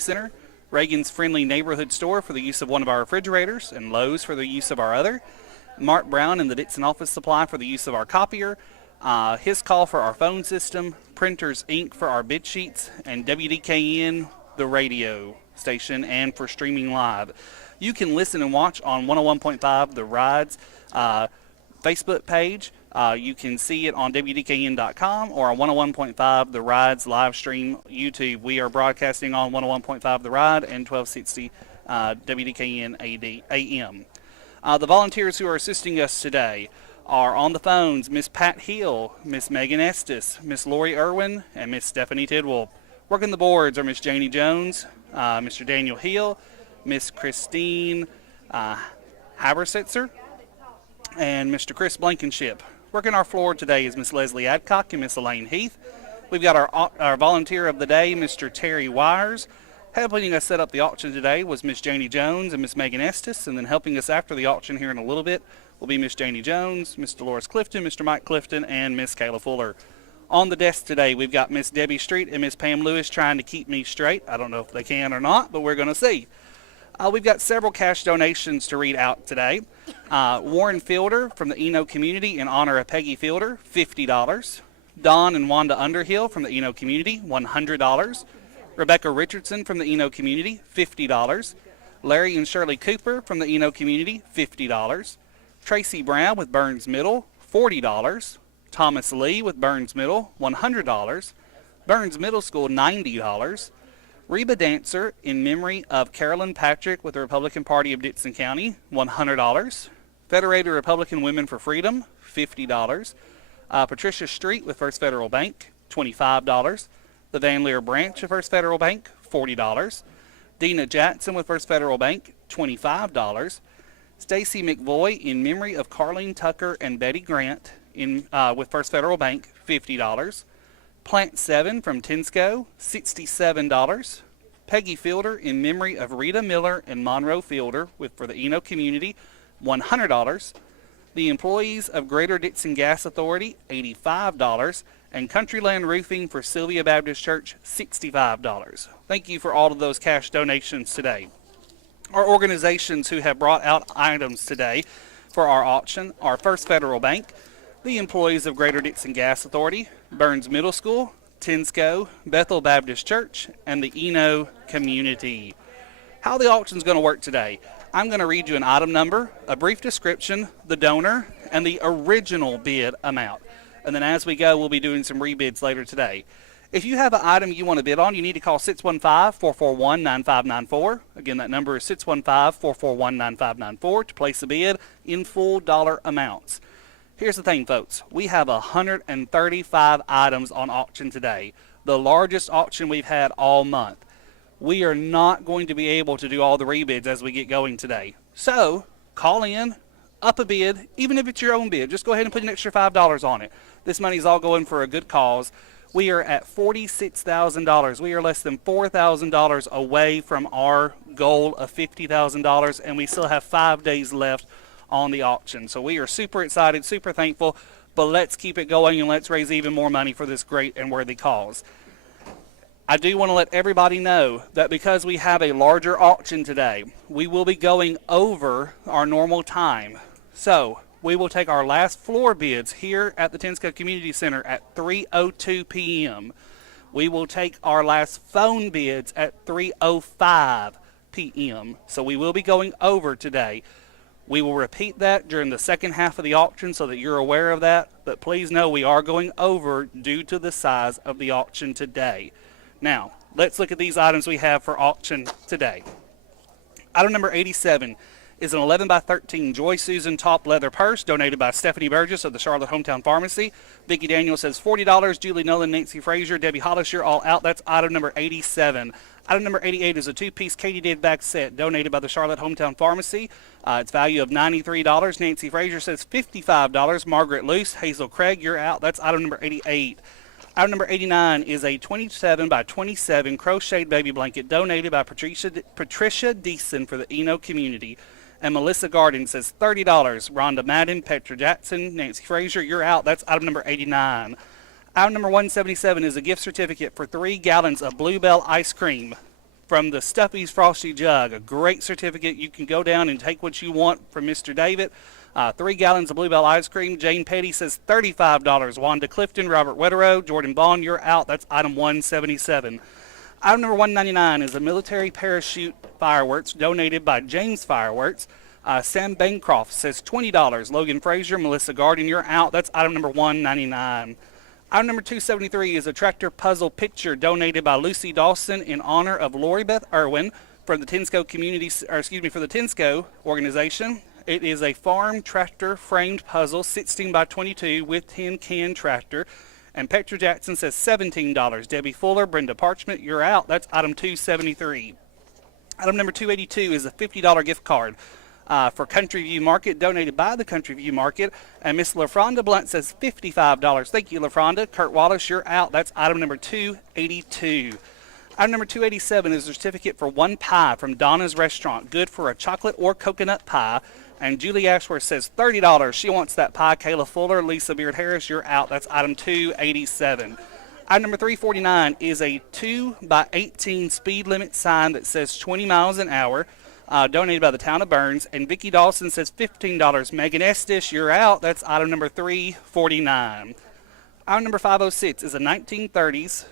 Center, Reagan's Friendly Neighborhood Store for the use of one of our refrigerators, and Lowe's for the use of our other. Mark Brown in the Dickson Office Supply for the use of our copier. His call for our phone system, Printers Inc. for our bid sheets, and WDKN, the radio station, and for streaming live. You can listen and watch on 101.5 The Rides Facebook page. You can see it on WDKN.com or on 101.5 The Rides live stream YouTube. We are broadcasting on 101.5 The Ride and 1260 WDKN AM. The volunteers who are assisting us today are on the phones Miss Pat Hill, Miss Megan Estes, Miss Lori Irwin, and Miss Stephanie Tidwell. Working the boards are Miss Janie Jones, Mr. Daniel Hill, Miss Christine Habersitzer, and Mr. Chris Blankenship. Working our floor today is Miss Leslie Adcock and Miss Elaine Heath. We've got our volunteer of the day, Mr. Terry Wires. Helping us set up the auction today was Miss Janie Jones and Miss Megan Estes, and then helping us after the auction here in a little bit will be Miss Janie Jones, Miss Dolores Clifton, Mr. Mike Clifton, and Miss Kayla Fuller. On the desk today, we've got Miss Debbie Street and Miss Pam Lewis trying to keep me straight. I don't know if they can or not, but we're going to see. We've got several cash donations to read out today. Warren Fielder from the Eno community in honor of Peggy Fielder, $50. Don and Wanda Underhill from the Eno community, $100. Rebecca Richardson from the Eno community, $50. Larry and Shirley Cooper from the Eno community, $50. Tracy Brown with Burns Middle, $40. Thomas Lee with Burns Middle, $100. Burns Middle School, $90. Reba Dancer in memory of Carolyn Patrick with the Republican Party of Dickson County, $100. Federated Republican Women for Freedom, $50. Patricia Street with First Federal Bank, $25. The Van Leer Branch of First Federal Bank, $40. Dina Jackson with First Federal Bank, $25. Stacy McVoy in memory of Carlene Tucker and Betty Grant with First Federal Bank, $50. Plant 7 from Tinsco, $67. Peggy Fielder in memory of Rita Miller and Monroe Fielder for the Eno community, $100. The employees of Greater Dickson Gas Authority, $85. And Countryland Roofing for Sylvia Baptist Church, $65. Thank you for all of those cash donations today. Our organizations who have brought out items today for our auction are First Federal Bank, the employees of Greater Dickson Gas Authority, Burns Middle School, Tinsco, Bethel Baptist Church, and the Eno community. How the auction is going to work today. I'm going to read you an item number, a brief description, the donor, and the original bid amount. And then as we go, we'll be doing some rebids later today. If you have an item you want to bid on, you need to call 615-441-9594. Again, that number is 615-441-9594 to place a bid in full dollar amounts. Here's the thing, folks. We have 135 items on auction today, the largest auction we've had all month. We are not going to be able to do all the rebids as we get going today. So, call in, up a bid, even if it's your own bid. Just go ahead and put an extra $5 on it. This money's all going for a good cause. We are at $46,000. We are less than $4,000 away from our goal of $50,000, and we still have 5 days left on the auction. So we are super excited, super thankful, but let's keep it going and let's raise even more money for this great and worthy cause. I do want to let everybody know that because we have a larger auction today, we will be going over our normal time. So we will take our last floor bids here at the Tinsco Community Center at 3:02 p.m. We will take our last phone bids at 3:05 p.m. So we will be going over today. We will repeat that during the second half of the auction so that you're aware of that. But please know we are going over due to the size of the auction today. Now, let's look at these items we have for auction today. Item number 87 is an 11 by 13 Joy Susan top leather purse donated by Stephanie Burgess of the Charlotte Hometown Pharmacy. Vicki Daniel says $40. Julie Nolan, Nancy Frazier, Debbie Hollis, you're all out. That's item number 87. Item number 88 is a two-piece Katydid bag set donated by the Charlotte Hometown Pharmacy. Its value of $93. Nancy Frazier says $55. Margaret Luce, Hazel Craig, you're out. That's item number 88. Item number 89 is a 27 by 27 crocheted baby blanket donated by Patricia Dickson for the Eno community. And Melissa Garden says $30. Rhonda Madden, Petra Jackson, Nancy Frazier, you're out. That's item number 89. Item number 177 is a gift certificate for 3 gallons of Bluebell ice cream from the Stuffy's Frosty Jug, a great certificate. You can go down and take what you want from Mr. David. 3 gallons of Bluebell ice cream. Jane Petty says $35. Wanda Clifton, Robert Wetterow, Jordan Bond, you're out. That's item 177. Item number 199 is a military parachute fireworks donated by James Fireworks. Sam Bancroft says $20. Logan Frazier, Melissa Garden, you're out. That's item number 199. Item number 273 is a tractor puzzle picture donated by Lucy Dawson in honor of Lori Beth Irwin for the Tensco for the Tensco organization. It is a farm tractor framed puzzle, 16 by 22 with 10 can tractor. And Petra Jackson says $17. Debbie Fuller, Brenda Parchment, you're out. That's item 273. Item number 282 is a $50 gift card for Country View Market, donated by the Country View Market. And Miss LaFronda Blunt says $55. Thank you, LaFronda. Kurt Wallace, you're out. That's item number 282. Item number 287 is a certificate for one pie from Donna's Restaurant, good for a chocolate or coconut pie. And Julie Ashworth says $30. She wants that pie. Kayla Fuller, Lisa Beard Harris, you're out. That's item 287. Item number 349 is a 2 by 18 speed limit sign that says 20 miles an hour, donated by the town of Burns. And Vicki Dawson says $15. Megan Estes, you're out. That's item number 349. Item number 506 is a 1930s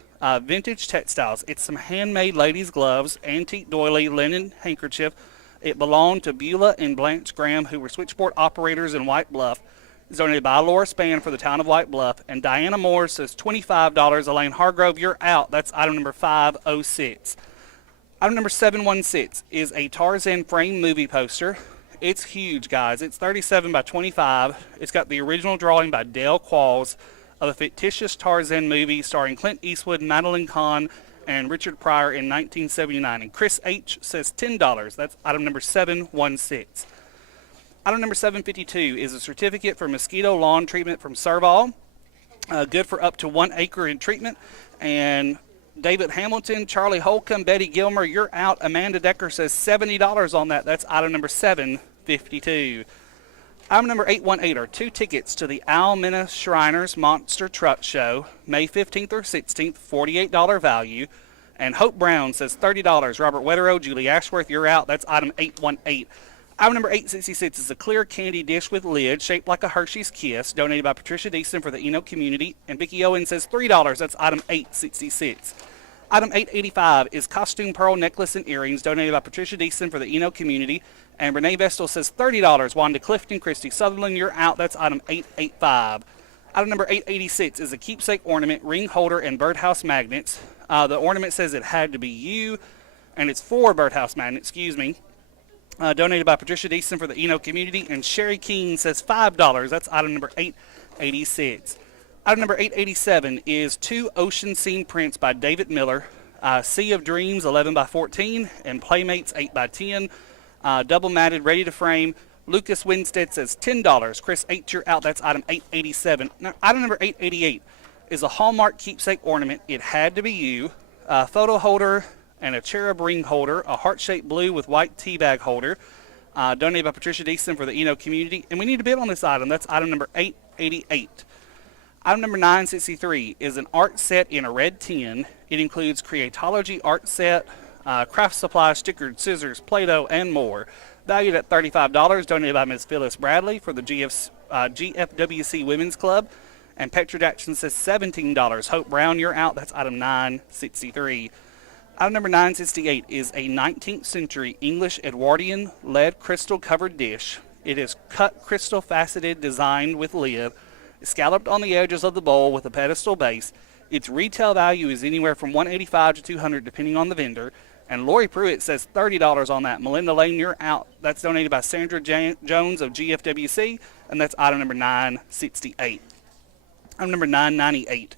vintage textiles. It's some handmade ladies' gloves, antique doily, linen handkerchief. It belonged to Beulah and Blanche Graham, who were switchboard operators in White Bluff. It's donated by Laura Spann for the town of White Bluff. And Diana Moore says $25. Elaine Hargrove, you're out. That's item number 506. Item number 716 is a Tarzan frame movie poster. It's huge, guys. It's 37 by 25. It's got the original drawing by Dale Qualls of a fictitious Tarzan movie starring Clint Eastwood, Madeline Kahn, and Richard Pryor in 1979. And Chris H. says $10. That's item number 716. Item number 752 is a certificate for mosquito lawn treatment from Serval, good for up to 1 acre in treatment. And David Hamilton, Charlie Holcomb, Betty Gilmer, you're out. Amanda Decker says $70 on that. That's item number 752. Item number 818 are 2 tickets to the Almina Shriners Monster Truck Show, May 15th or 16th, $48 value. And Hope Brown says $30. Robert Wetterow, Julie Ashworth, you're out. That's item 818. Item number 866 is a clear candy dish with lid shaped like a Hershey's Kiss, donated by Patricia Deason for the Eno community. And Vicki Owen says $3. That's item 866. Item 885 is costume pearl necklace and earrings, donated by Patricia Deason for the Eno community. And Renee Vestal says $30. Wanda Clifton, Christy Sutherland, you're out. That's item 885. Item number 886 is a keepsake ornament, ring holder, and birdhouse magnets. The ornament says it had to be you, and it's 4 birdhouse magnets, donated by Patricia Deason for the Eno community. And Sherry Keene says $5. That's item number 886. Item number 887 is 2 ocean scene prints by David Miller, Sea of Dreams 11 by 14 and Playmates 8 by 10. Double matted, ready to frame. Lucas Winstead says $10. Chris H, you're out. That's item 887. Now, item number 888 is a Hallmark keepsake ornament. It had to be you. A photo holder and a cherub ring holder, a heart-shaped blue with white tea bag holder, donated by Patricia Deason for the Eno community. And we need to bid on this item. That's item number 888. Item number 963 is an art set in a red tin. It includes Creatology art set, craft supply, stickered scissors, Play-Doh, and more. Valued at $35, donated by Ms. Phyllis Bradley for the GFWC Women's Club. And Petra Jackson says $17. Hope Brown, you're out. That's item 963. Item number 968 is a 19th century English Edwardian lead crystal covered dish. It is cut crystal faceted, designed with lid, scalloped on the edges of the bowl with a pedestal base. Its retail value is anywhere from $185 to $200 depending on the vendor. And Lori Pruitt says $30 on that. Melinda Lane, you're out. That's donated by Sandra Jones of GFWC, and that's item number 968. Item number 998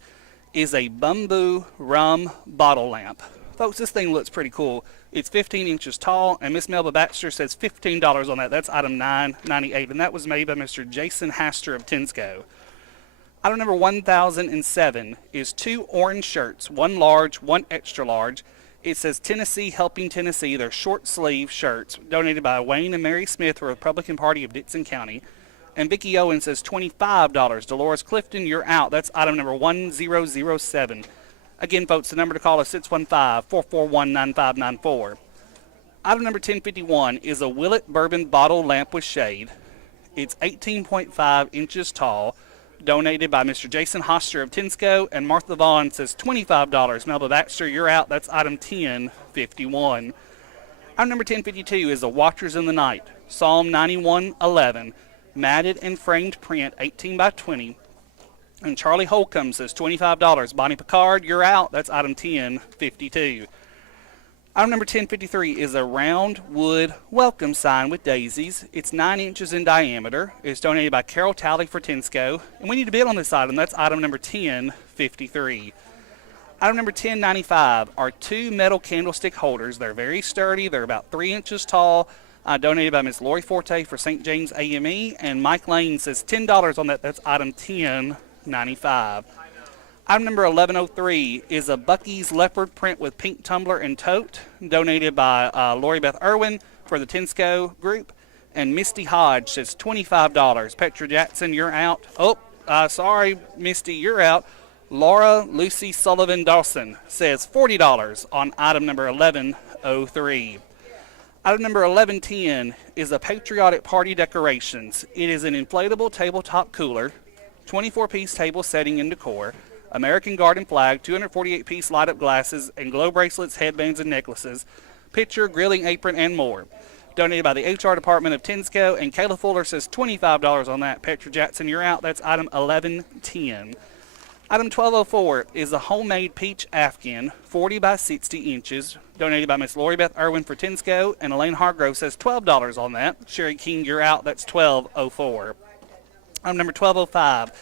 is a bamboo rum bottle lamp. Folks, this thing looks pretty cool. It's 15 inches tall, and Miss Melba Baxter says $15 on that. That's item 998, and that was made by Mr. Jason Haster of Tensco. Item number 1007 is 2 orange shirts, 1 large, 1 extra large. It says Tennessee Helping Tennessee. They're short sleeve shirts, donated by Wayne and Mary Smith for the Republican Party of Dickson County. And Vicki Owen says $25. Dolores Clifton, you're out. That's item number 1007. Again, folks, the number to call is 615-441-9594. Item number 1051 is a Willet Bourbon Bottle Lamp with Shade. It's 18.5 inches tall, donated by Mr. Jason Hoster of Tinsco, and Martha Vaughn says $25. Melba Baxter, you're out. That's item 1051. Item number 1052 is a Watchers in the Night, Psalm 91:11, matted and framed print, 18 by 20. And Charlie Holcomb says $25. Bonnie Picard, you're out. That's item 1052. Item number 1053 is a round wood welcome sign with daisies. It's 9 inches in diameter. It's donated by Carol Talley for Tinsco. And we need to bid on this item. That's item number 1053. Item number 1095 are 2 metal candlestick holders. They're very sturdy. They're about 3 inches tall. Donated by Ms. Lori Forte for St. James AME. And Mike Lane says $10 on that. That's item 1095. Item number 1103 is a Bucky's leopard print with pink tumbler and tote, donated by Lori Beth Irwin for the Tinsco group. And Misty Hodge says $25. Petra Jackson, you're out. Oh, sorry, Misty, you're out. Laura Lucy Sullivan Dawson says $40 on item number 1103. Item number 1110 is a Patriotic Party Decorations. It is an inflatable tabletop cooler, 24-piece table setting and decor, American Garden flag, 248-piece light-up glasses, and glow bracelets, headbands, and necklaces, pitcher, grilling apron, and more. Donated by the HR department of Tinsco, and Kayla Fuller says $25 on that. Petra Jackson, you're out. That's item 1110. Item 1204 is a homemade peach afghan, 40 by 60 inches, donated by Miss Lori Beth Irwin for Tinsco, and Elaine Hargrove says $12 on that. Sherry King, you're out. That's 1204. Item number 1205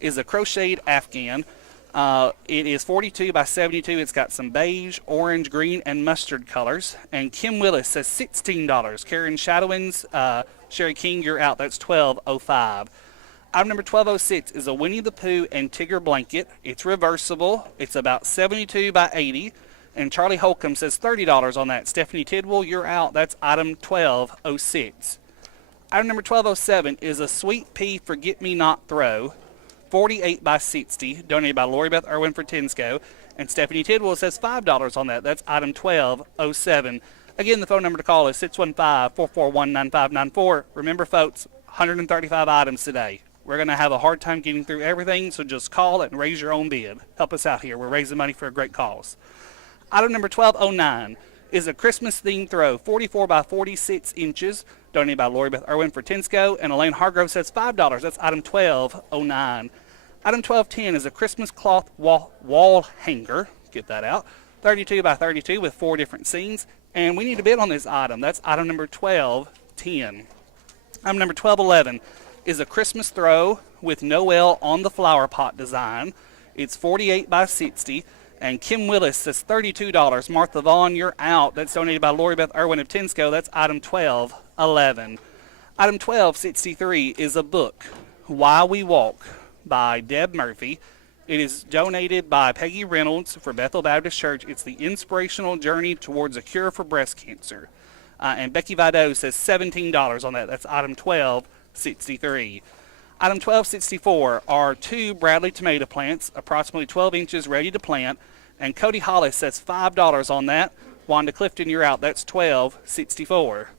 is a crocheted afghan. It is 42 by 72. It's got some beige, orange, green, and mustard colors. And Kim Willis says $16. Karen Shadowins, Sherry King, you're out. That's 1205. Item number 1206 is a Winnie the Pooh and Tigger blanket. It's reversible. It's about 72 by 80. And Charlie Holcomb says $30 on that. Stephanie Tidwell, you're out. That's item 1206. Item number 1207 is a Sweet Pea Forget-Me-Not throw, 48 by 60, donated by Lori Beth Irwin for Tinsco, and Stephanie Tidwell says $5 on that. That's item 1207. Again, the phone number to call is 615-441-9594. Remember, folks, 135 items today. We're going to have a hard time getting through everything, so just call and raise your own bid. Help us out here. We're raising money for a great cause. Item number 1209 is a Christmas-themed throw, 44 by 46 inches, donated by Lori Beth Irwin for Tinsco, and Elaine Hargrove says $5. That's item 1209. Item 1210 is a Christmas cloth wall hanger. Get that out. 32 by 32 with 4 different scenes. And we need to bid on this item. That's item number 1210. Item number 1211 is a Christmas throw with Noel on the flower pot design. It's 48 by 60. And Kim Willis says $32. Martha Vaughn, you're out. That's donated by Lori Beth Irwin of Tinsco. That's item 1211. Item 1263 is a book, Why We Walk, by Deb Murphy. It is donated by Peggy Reynolds for Bethel Baptist Church. It's the inspirational journey towards a cure for breast cancer. And Becky Vido says $17 on that. That's item 1263. Item 1264 are 2 Bradley tomato plants, approximately 12 inches, ready to plant. And Cody Hollis says $5 on that. Wanda Clifton, you're out. That's 1264.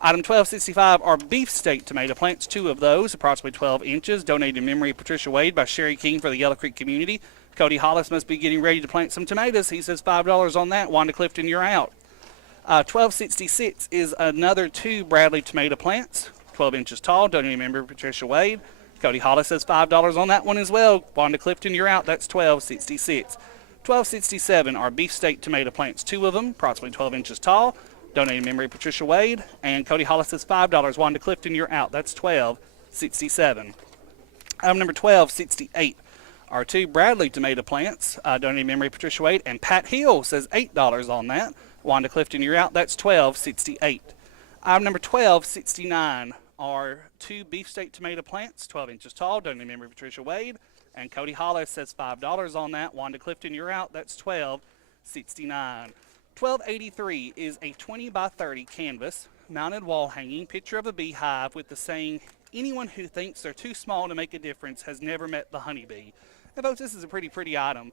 Item 1265 are beefsteak tomato plants, 2 of those, approximately 12 inches, donated in memory of Patricia Wade by Sherry King for the Yellow Creek community. Cody Hollis must be getting ready to plant some tomatoes. He says $5 on that. Wanda Clifton, you're out. 1266 is another 2 Bradley tomato plants, 12 inches tall, donated in memory of Patricia Wade. Cody Hollis says $5 on that one as well. Wanda Clifton, you're out. That's 1266. 1267 are beefsteak tomato plants, 2 of them, approximately 12 inches tall, donated in memory of Patricia Wade. And Cody Hollis says $5. Wanda Clifton, you're out. That's 1267. Item number 1268 are 2 Bradley tomato plants, donated in memory of Patricia Wade. And Pat Hill says $8 on that. Wanda Clifton, you're out. That's 1268. Item number 1269 are 2 beefsteak tomato plants, 12 inches tall, donated in memory of Patricia Wade. And Cody Hollis says $5 on that. Wanda Clifton, you're out. That's 1269. 1283 is a 20 by 30 canvas, mounted wall hanging, picture of a beehive with the saying, "Anyone who thinks they're too small to make a difference has never met the honeybee." And folks, this is a pretty item.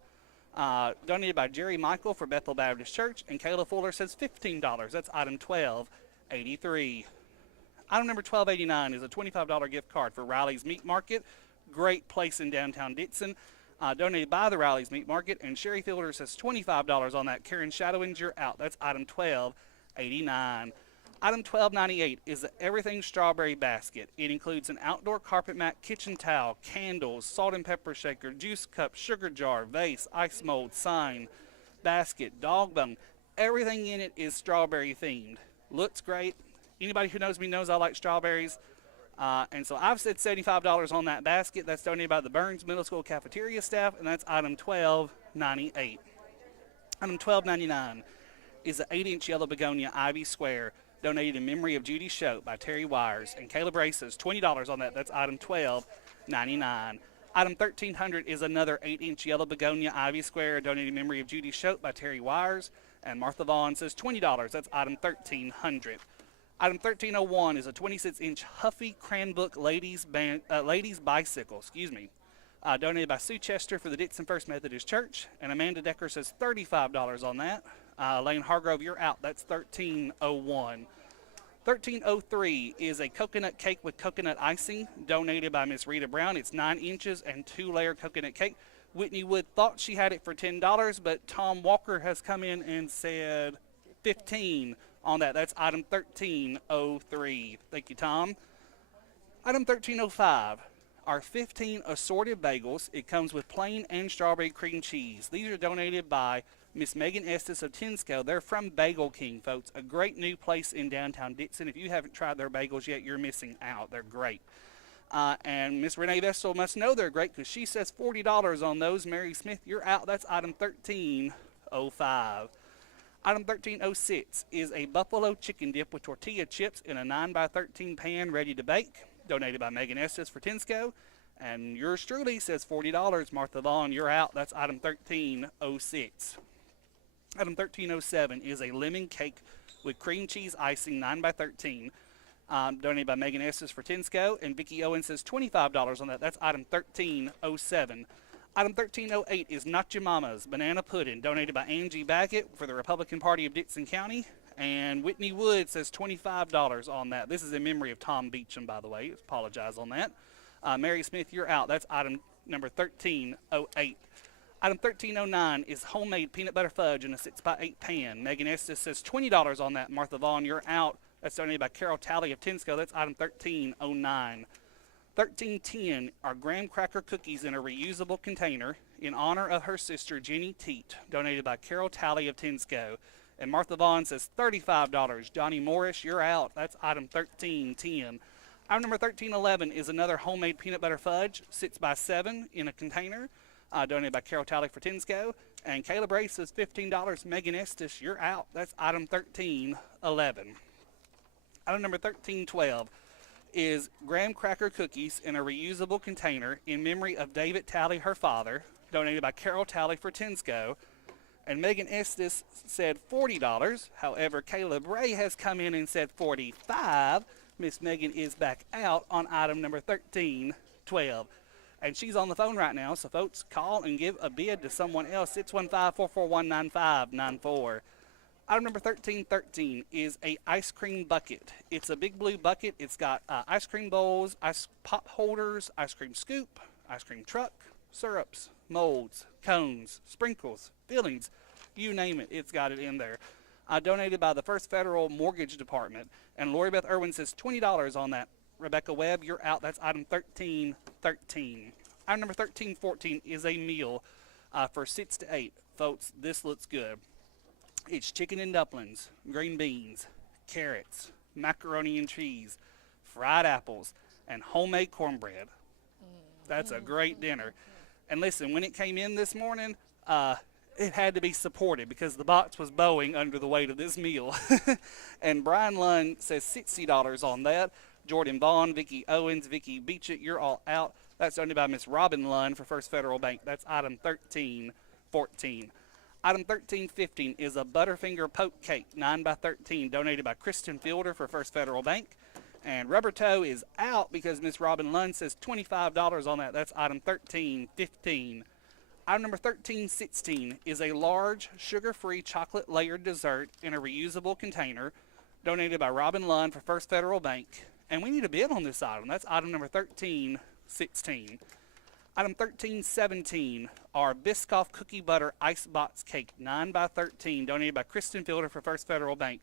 Donated by Jerry Michael for Bethel Baptist Church, and Kayla Fuller says $15. That's item 1283. Item number 1289 is a $25 gift card for Riley's Meat Market. Great place in downtown Dickson. Donated by the Riley's Meat Market, and Sherry Fielder says $25 on that. Karen Shadowins, you're out. That's item 1289. Item 1298 is the Everything Strawberry Basket. It includes an outdoor carpet mat, kitchen towel, candles, salt and pepper shaker, juice cup, sugar jar, vase, ice mold, sign, basket, dog bone. Everything in it is strawberry themed. Looks great. Anybody who knows me knows I like strawberries. And so I've said $75 on that basket. That's donated by the Burns Middle School cafeteria staff, and that's item 1298. Item 1299 is the 8-inch yellow begonia Ivy Square, donated in memory of Judy Shope by Terry Wires, and Caleb Ray says $20 on that. That's item 1299. Item 1300 is another 8-inch yellow begonia Ivy Square, donated in memory of Judy Shope by Terry Wires, and Martha Vaughn says $20. That's item 1300. Item 1301 is a 26-inch Huffy Cranbook ladies bicycle, donated by Sue Chester for the Dickson First Methodist Church, and Amanda Decker says $35 on that. Lane Hargrove, you're out. That's 1301. 1303 is a coconut cake with coconut icing, donated by Miss Rita Brown. It's 9 inches and 2-layer coconut cake. Whitney Wood thought she had it for $10, but Tom Walker has come in and said $15 on that. That's item 1303. Thank you, Tom. Item 1305 are 15 assorted bagels. It comes with plain and strawberry cream cheese. These are donated by Miss Megan Estes of Tinsco. They're from Bagel King, folks. A great new place in downtown Dickson. If you haven't tried their bagels yet, you're missing out. They're great. And Miss Renee Vestal must know they're great because she says $40 on those. Mary Smith, you're out. That's item 1305. Item 1306 is a buffalo chicken dip with tortilla chips in a 9x13 pan ready to bake, donated by Megan Estes for Tinsco. And yours truly says $40. Martha Vaughn, you're out. That's item 1306. Item 1307 is a lemon cake with cream cheese icing 9x13, donated by Megan Estes for Tinsco. And Vicki Owen says $25 on that. That's item 1307. Item 1308 is Nacho Mama's Banana Pudding, donated by Angie Baggett for the Republican Party of Dickson County. And Whitney Wood says $25 on that. This is in memory of Tom Beecham, by the way. Apologize on that. Mary Smith, you're out. That's item number 1308. Item 1309 is homemade peanut butter fudge in a 6x8 pan. Megan Estes says $20 on that. Martha Vaughn, you're out. That's donated by Carol Talley of Tinsco. That's item 1309. 1310 are graham cracker cookies in a reusable container in honor of her sister Jenny Teat, donated by Carol Talley of Tinsco. And Martha Vaughn says $35. Johnny Morris, you're out. That's item 1310. Item number 1311 is another homemade peanut butter fudge, 6x7 in a container, donated by Carol Talley for Tinsco. And Caleb Ray says $15. Megan Estes, you're out. That's item 1311. Item number 1312 is graham cracker cookies in a reusable container in memory of David Talley, her father, donated by Carol Talley for Tinsco. And Megan Estes said $40. However, Caleb Ray has come in and said $45. Miss Megan is back out on item number 1312. And she's on the phone right now, so folks, call and give a bid to someone else. 615-441-9594. Item number 1313 is a ice cream bucket. It's a big blue bucket. It's got ice cream bowls, ice pop holders, ice cream scoop, ice cream truck, syrups, molds, cones, sprinkles, fillings, you name it, it's got it in there. Donated by the First Federal Mortgage Department. And Lori Beth Irwin says $20 on that. Rebecca Webb, you're out. That's item 1313. Item number 1314 is a meal for 6 to 8. Folks, this looks good. It's chicken and dumplings, green beans, carrots, macaroni and cheese, fried apples, and homemade cornbread. That's a great dinner. And listen, when it came in this morning, it had to be supported because the box was bowing under the weight of this meal. And Brian Lund says $60 on that. Jordan Vaughn, Vicki Owens, Vicki Beechett, you're all out. That's owned by Miss Robin Lund for First Federal Bank. That's item 1314. Item 1315 is a Butterfinger Poke Cake, 9x13, donated by Kristen Fielder for First Federal Bank. And Rubber Toe is out because Miss Robin Lund says $25 on that. That's item 1315. Item number 1316 is a large sugar-free chocolate layered dessert in a reusable container donated by Robin Lund for First Federal Bank. And we need a bid on this item. That's item number 1316. Item 1317 are Biscoff Cookie Butter Icebox Cake 9 by 13 donated by Kristen Fielder for First Federal Bank.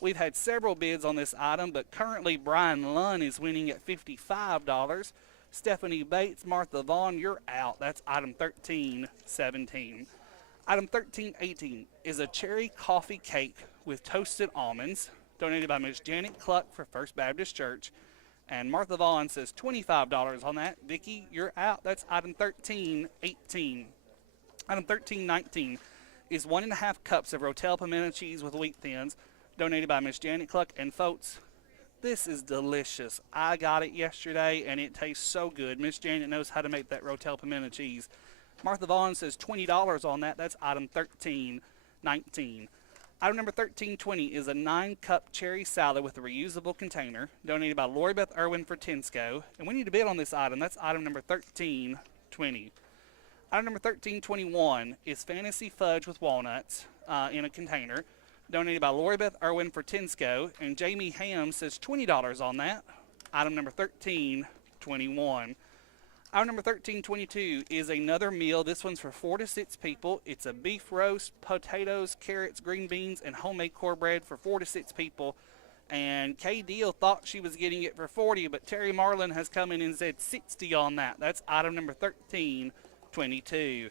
We've had several bids on this item, but currently Brian Lunn is winning at $55. Stephanie Bates, Martha Vaughn, you're out. That's item 1317. Item 1318 is a cherry coffee cake with toasted almonds, donated by Ms. Janet Cluck for First Baptist Church. And Martha Vaughn says $25 on that. Vicki, you're out. That's item 1318. Item 1319 is 1.5 cups of Rotel pimento cheese with wheat thins, donated by Ms. Janet Cluck. And folks, this is delicious. I got it yesterday, and it tastes so good. Miss Janet knows how to make that Rotel pimento cheese. Martha Vaughn says $20 on that. That's item 1319. Item number 1320 is a 9-cup cherry salad with a reusable container, donated by Lori Beth Irwin for Tensco. And we need to bid on this item. That's item number 1320. Item number 1321 is fantasy fudge with walnuts in a container, donated by Lori Beth Irwin for Tensco, and Jamie Ham says $20 on that. Item number 1321. Item number 1322 is another meal. This one's for 4 to 6 people. It's a beef roast, potatoes, carrots, green beans, and homemade cornbread for 4 to 6 people. And Kay Deal thought she was getting it for 40, but Terry Marlin has come in and said 60 on that. That's item number 1322.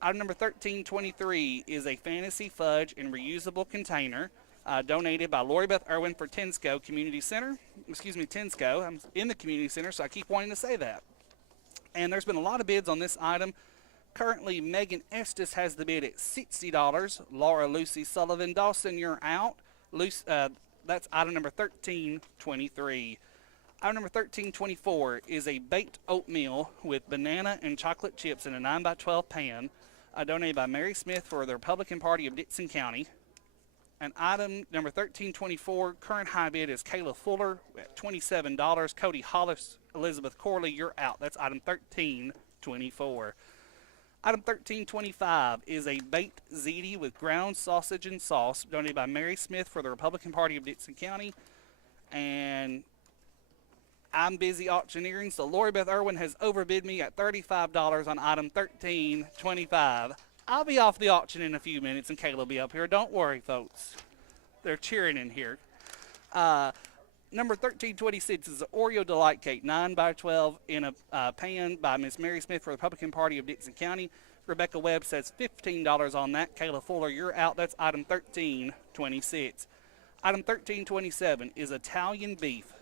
Item number 1323 is a fantasy fudge in reusable container, donated by Lori Beth Irwin for Tensco Community Center. Tensco. I'm in the community center, so I keep wanting to say that. And there's been a lot of bids on this item. Currently, Megan Estes has the bid at $60. Laura Lucy Sullivan Dawson, you're out. That's item number 1323. Item number 1324 is a baked oatmeal with banana and chocolate chips in a 9x12 pan, donated by Mary Smith for the Republican Party of Dickson County. And item number 1324, current high bid is Kayla Fuller at $27. Cody Hollis, Elizabeth Corley, you're out. That's item 1324. Item 1325 is a baked ziti with ground sausage and sauce, donated by Mary Smith for the Republican Party of Dickson County. And I'm busy auctioneering, so Lori Beth Irwin has overbid me at $35 on item 1325. I'll be off the auction in a few minutes, and Kayla will be up here. Don't worry, folks. They're cheering in here. Number 1326 is the Oreo Delight Cake, 9x12 in a pan by Miss Mary Smith for the Republican Party of Dickson County. Rebecca Webb says $15 on that. Kayla Fuller, you're out. That's item 1326. Item 1327 is Italian beef,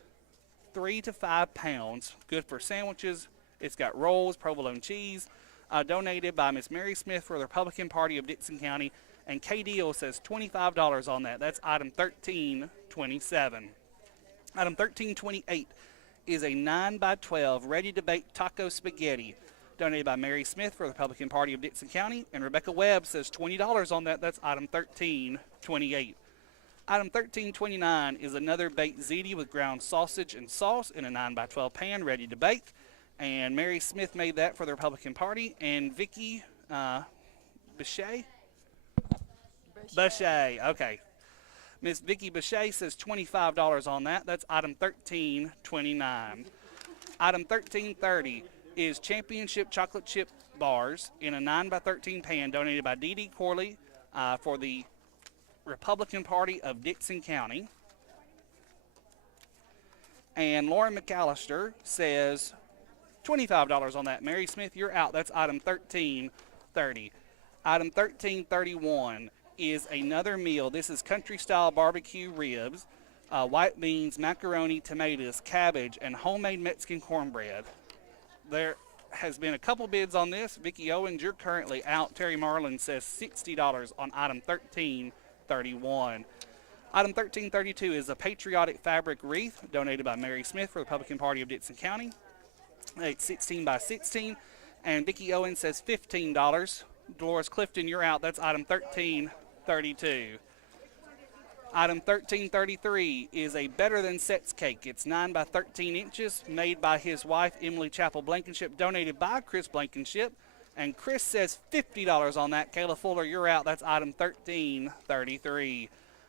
3 to 5 pounds, good for sandwiches. It's got rolls, provolone cheese, donated by Miss Mary Smith for the Republican Party of Dickson County. And KDO says $25 on that. That's item 1327. Item 1328 is a 9x12 ready-to-bake taco spaghetti, donated by Mary Smith for the Republican Party of Dickson County. And Rebecca Webb says $20 on that. That's item 1328. Item 1329 is another baked ziti with ground sausage and sauce in a 9x12 pan, ready to bake. And Mary Smith made that for the Republican Party. And Vicki Bechet, okay. Miss Vicki Bechet says $25 on that. That's item 1329. Item 1330 is championship chocolate chip bars in a 9x13 pan, donated by Dee Dee Corley for the Republican Party of Dickson County. And Lauren McAllister says $25 on that. Mary Smith, you're out. That's item 1330. Item 1331 is another meal. This is country style barbecue ribs, white beans, macaroni, tomatoes, cabbage, and homemade Mexican cornbread. There has been a couple bids on this. Vicki Owens, you're currently out. Terry Marlin says $60 on item 1331. Item 1332 is a patriotic fabric wreath, donated by Mary Smith for the Republican Party of Dickson County. It's 16 by 16. And Vicki Owens says $15. Dolores Clifton, you're out. That's item 1332. Item 1333 is a Better Than Sets cake. It's 9 by 13 inches, made by his wife, Emily Chappell Blankenship, donated by Chris Blankenship. And Chris says $50 on that. Kayla Fuller, you're out. That's item 1333.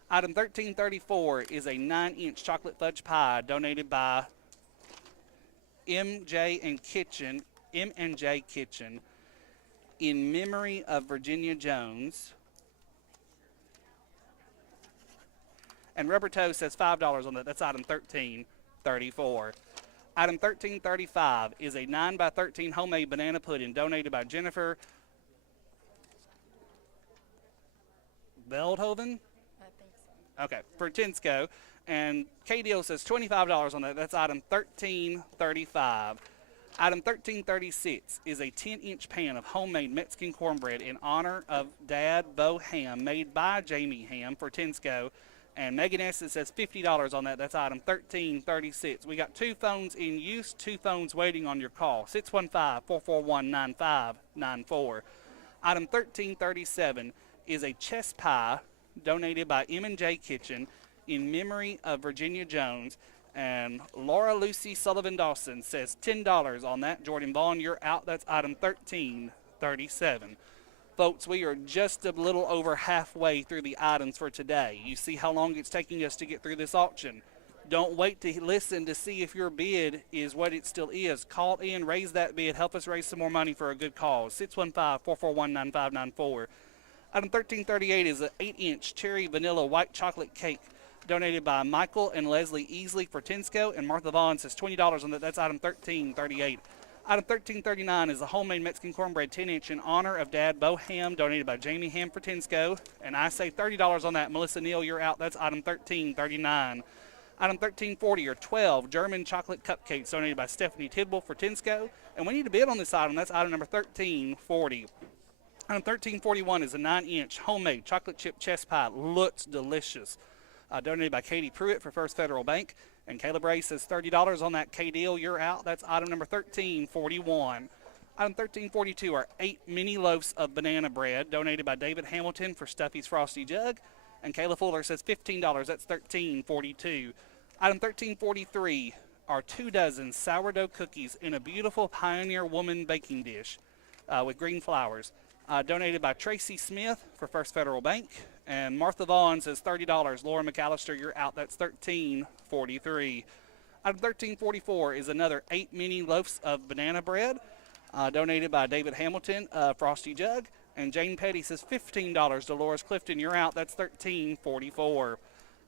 Item 1334 is a 9-inch chocolate fudge pie donated by M&J Kitchen in memory of Virginia Jones. And Rubber Toe says $5 on that. That's item 1334. Item 1335 is a 9x13 homemade banana pudding donated by Jennifer Veldhoven. I think so. Okay, for Tinsco. And KDO says $25 on that. That's item 1335. Item 1336 is a 10-inch pan of homemade Mexican cornbread in honor of Dad Bo Ham, made by Jamie Ham for Tinsco. And Megan S. says $50 on that. That's item 1336. We got 2 phones in use, 2 phones waiting on your call. 615-441-9594. Item 1337 is a chess pie donated by M&J Kitchen in memory of Virginia Jones. And Laura Lucy Sullivan Dawson says $10 on that. Jordan Vaughn, you're out. That's item 1337. Folks, we are just a little over halfway through the items for today. You see how long it's taking us to get through this auction. Don't wait to listen to see if your bid is what it still is. Call in, raise that bid, help us raise some more money for a good cause. 615-441-9594. Item 1338 is an 8-inch cherry vanilla white chocolate cake donated by Michael and Leslie Easley for Tinsco. And Martha Vaughn says $20 on that. That's item 1338. Item 1339 is a homemade Mexican cornbread 10-inch in honor of Dad Bo Ham, donated by Jamie Ham for Tinsco. And I say $30 on that. Melissa Neal, you're out. That's item 1339. Item 1340 are 12 German chocolate cupcakes donated by Stephanie Tidwell for Tinsco. And we need to bid on this item. That's item number 1340. Item 1341 is a 9-inch homemade chocolate chip chess pie. Looks delicious. Donated by Katie Pruitt for First Federal Bank. And Caleb Ray says $30 on that. K-Deal, you're out. That's item number 1341. Item 1342 are 8 mini loaves of banana bread donated by David Hamilton for Stuffy's Frosty Jug. And Kayla Fuller says $15. That's 1342. Item 1343 are 2 dozen sourdough cookies in a beautiful Pioneer Woman baking dish with green flowers. Donated by Tracy Smith for First Federal Bank. And Martha Vaughn says $30. Laura McAllister, you're out. That's 1343. Item 1344 is another 8 mini loaves of banana bread donated by David Hamilton, Frosty Jug. And Jane Petty says $15. Dolores Clifton, you're out. That's 1344.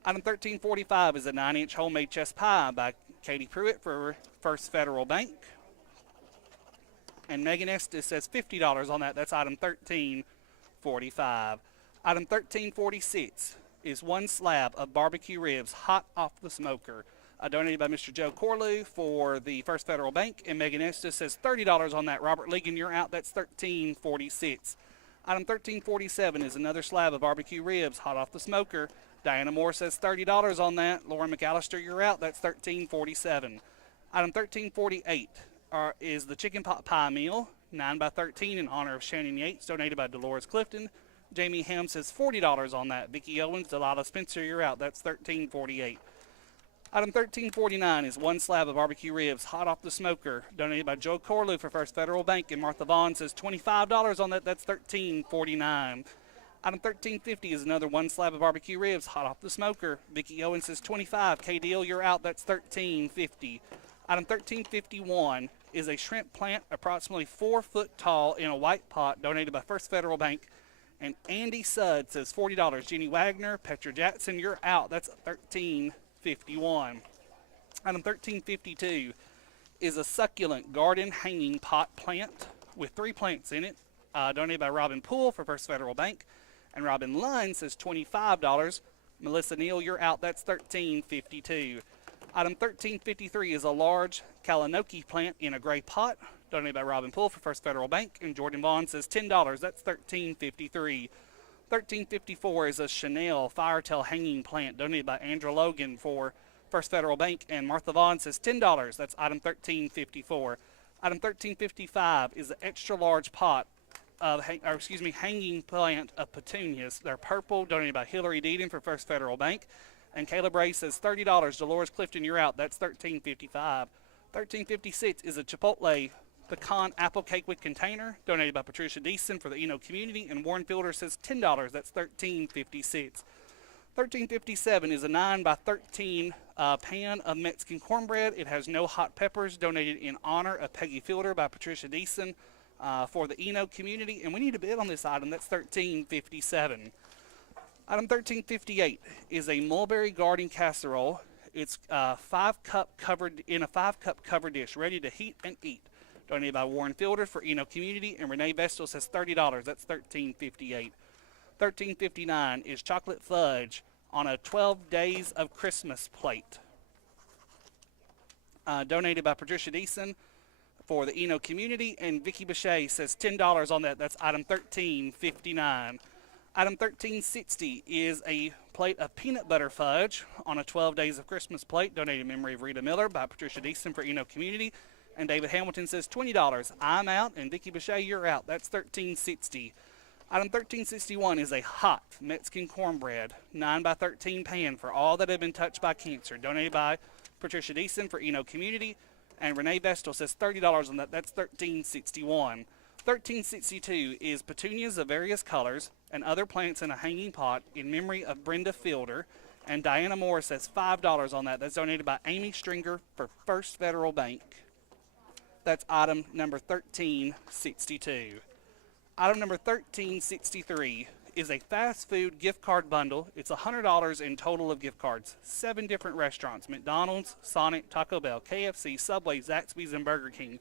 Item 1345 is a 9-inch homemade chess pie by Katie Pruitt for First Federal Bank. And Megan Estes says $50 on that. That's item 1345. Item 1346 is 1 slab of barbecue ribs hot off the smoker, donated by Mr. Joe Corlew for the First Federal Bank. And Megan Estes says $30 on that. Robert Ligon, you're out. That's 1346. Item 1347 is another slab of barbecue ribs hot off the smoker. Diana Moore says $30 on that. Lauren McAllister, you're out. That's 1347. Item 1348 is the chicken pot pie meal, 9x13 in honor of Shannon Yates, donated by Dolores Clifton. Jamie Ham says $40 on that. Vicki Owens, Delilah Spencer, you're out. That's 1348. Item 1349 is 1 slab of barbecue ribs hot off the smoker, donated by Joe Corlew for First Federal Bank. And Martha Vaughn says $25 on that. That's 1349. Item 1350 is another 1 slab of barbecue ribs hot off the smoker. Vicki Owens says $25. K-Deal, you're out. That's 1350. Item 1351 is a shrimp plant approximately 4 foot tall in a white pot, donated by First Federal Bank. And Andy Sudd says $40. Jenny Wagner, Petra Jackson, you're out. That's 1351. Item 1352 is a succulent garden hanging pot plant with 3 plants in it, donated by Robin Poole for First Federal Bank. And Robin Lund says $25. Melissa Neal, you're out. That's 1352. Item 1353 is a large Kalanoki plant in a gray pot, donated by Robin Poole for First Federal Bank. And Jordan Vaughn says $10. That's 1353. 1354 is a Chanel Firetail hanging plant, donated by Andrew Logan for First Federal Bank. And Martha Vaughn says $10. That's item 1354. Item 1355 is an extra large pot of, hanging plant of petunias. They're purple, donated by Hillary Deeden for First Federal Bank. And Caleb Ray says $30. Dolores Clifton, you're out. That's 1355. 1356 is a Chipotle pecan apple cake with container, donated by Patricia Dickson for the Eno community, and Warren Fielder says $10. That's $13.56. $13.57 is a 9 by 13 pan of Mexican cornbread. It has no hot peppers, donated in honor of Peggy Fielder by Patricia Dickson for the Eno community. And we need a bid on this item. That's $13.57. Item $13.58 is a mulberry garden casserole. It's 5 cup covered in a 5 cup covered dish, ready to heat and eat. Donated by Warren Fielder for Eno community, and Renee Vestal says $30. That's $13.58. $13.59 is chocolate fudge on a 12 days of Christmas plate. Donated by Patricia Deason for the Eno community, and Vicky Bechet says $10 on that. That's item $13.59. Item $13.60 is a plate of peanut butter fudge on a 12 days of Christmas plate, donated in memory of Rita Miller by Patricia Deason for Eno community. And David Hamilton says $20. I'm out, and Vicky Bechet, you're out. That's $13.60. Item $13.61 is a hot Mexican cornbread 9 by 13 pan for all that have been touched by cancer, donated by Patricia Deason for Eno community. And Renee Vestal says $30 on that. That's $13.61. $13.62 is petunias of various colors and other plants in a hanging pot in memory of Brenda Fielder. And Diana Moore says $5 on that. That's donated by Amy Stringer for First Federal Bank. That's item number $13.62. Item number $13.63 is a fast food gift card bundle. It's $100 in total of gift cards. 7 different restaurants: McDonald's, Sonic, Taco Bell, KFC, Subway, Zaxby's, and Burger King.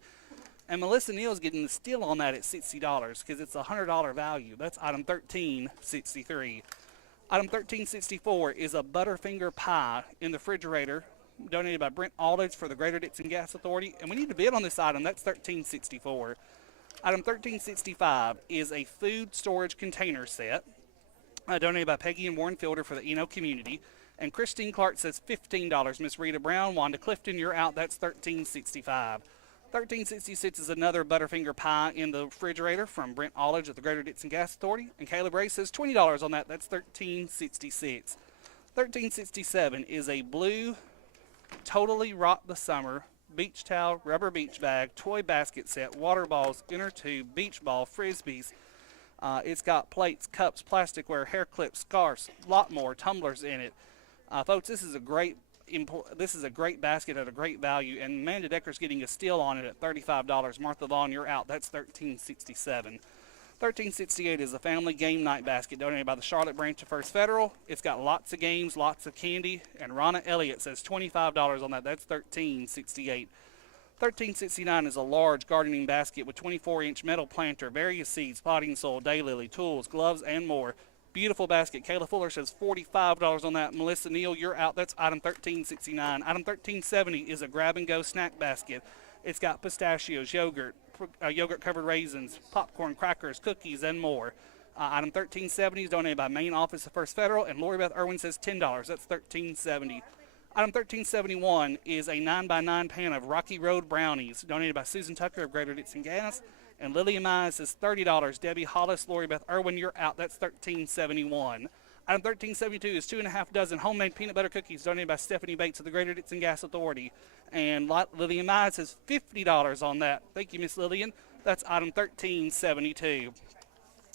And Melissa Neal's getting the steal on that at $60 because it's a $100 value. That's item $13.63. Item $13.64 is a Butterfinger pie in the refrigerator, donated by Brent Aldridge for the Greater Dickson Gas Authority. And we need to bid on this item. That's $13.64. Item $13.65 is a food storage container set, donated by Peggy and Warren Fielder for the Eno community. And Christine Clark says $15. Miss Rita Brown, Wanda Clifton, you're out. That's $13.65. $13.66 is another Butterfinger pie in the refrigerator from Brent Aldridge of the Greater Dickson Gas Authority. And Caleb Ray says $20 on that. That's $13.66. $13.67 is a blue Totally Rock the Summer beach towel, rubber beach bag, toy basket set, water balls, inner tube, beach ball, frisbees. It's got plates, cups, plasticware, hair clips, scarves, a lot more, tumblers in it. Folks, this is a great basket at a great value, and Amanda Decker's getting a steal on it at $35. Martha Vaughn, you're out. That's $13.67. $13.68 is a family game night basket donated by the Charlotte branch of First Federal. It's got lots of games, lots of candy, and Ronna Elliott says $25 on that. That's $13.68. $13.69 is a large gardening basket with 24-inch metal planter, various seeds, potting soil, daylily, tools, gloves, and more. Beautiful basket. Kayla Fuller says $45 on that. Melissa Neal, you're out. That's item $13.69. Item $13.70 is a grab-and-go snack basket. It's got pistachios, yogurt, yogurt-covered raisins, popcorn, crackers, cookies, and more. Item $13.70 is donated by Main Office of First Federal, and Lori Beth Irwin says $10. That's $13.70. Item $13.71 is a 9x9 pan of Rocky Road brownies, donated by Susan Tucker of Greater Dickson Gas. And Lillian Mize says $30. Debbie Hollis, Lori Beth Irwin, you're out. That's $13.71. Item $13.72 is 2.5 dozen homemade peanut butter cookies, donated by Stephanie Bates of the Greater Dickson Gas Authority. And Lillian Mize says $50 on that. Thank you, Miss Lillian. That's item $13.72.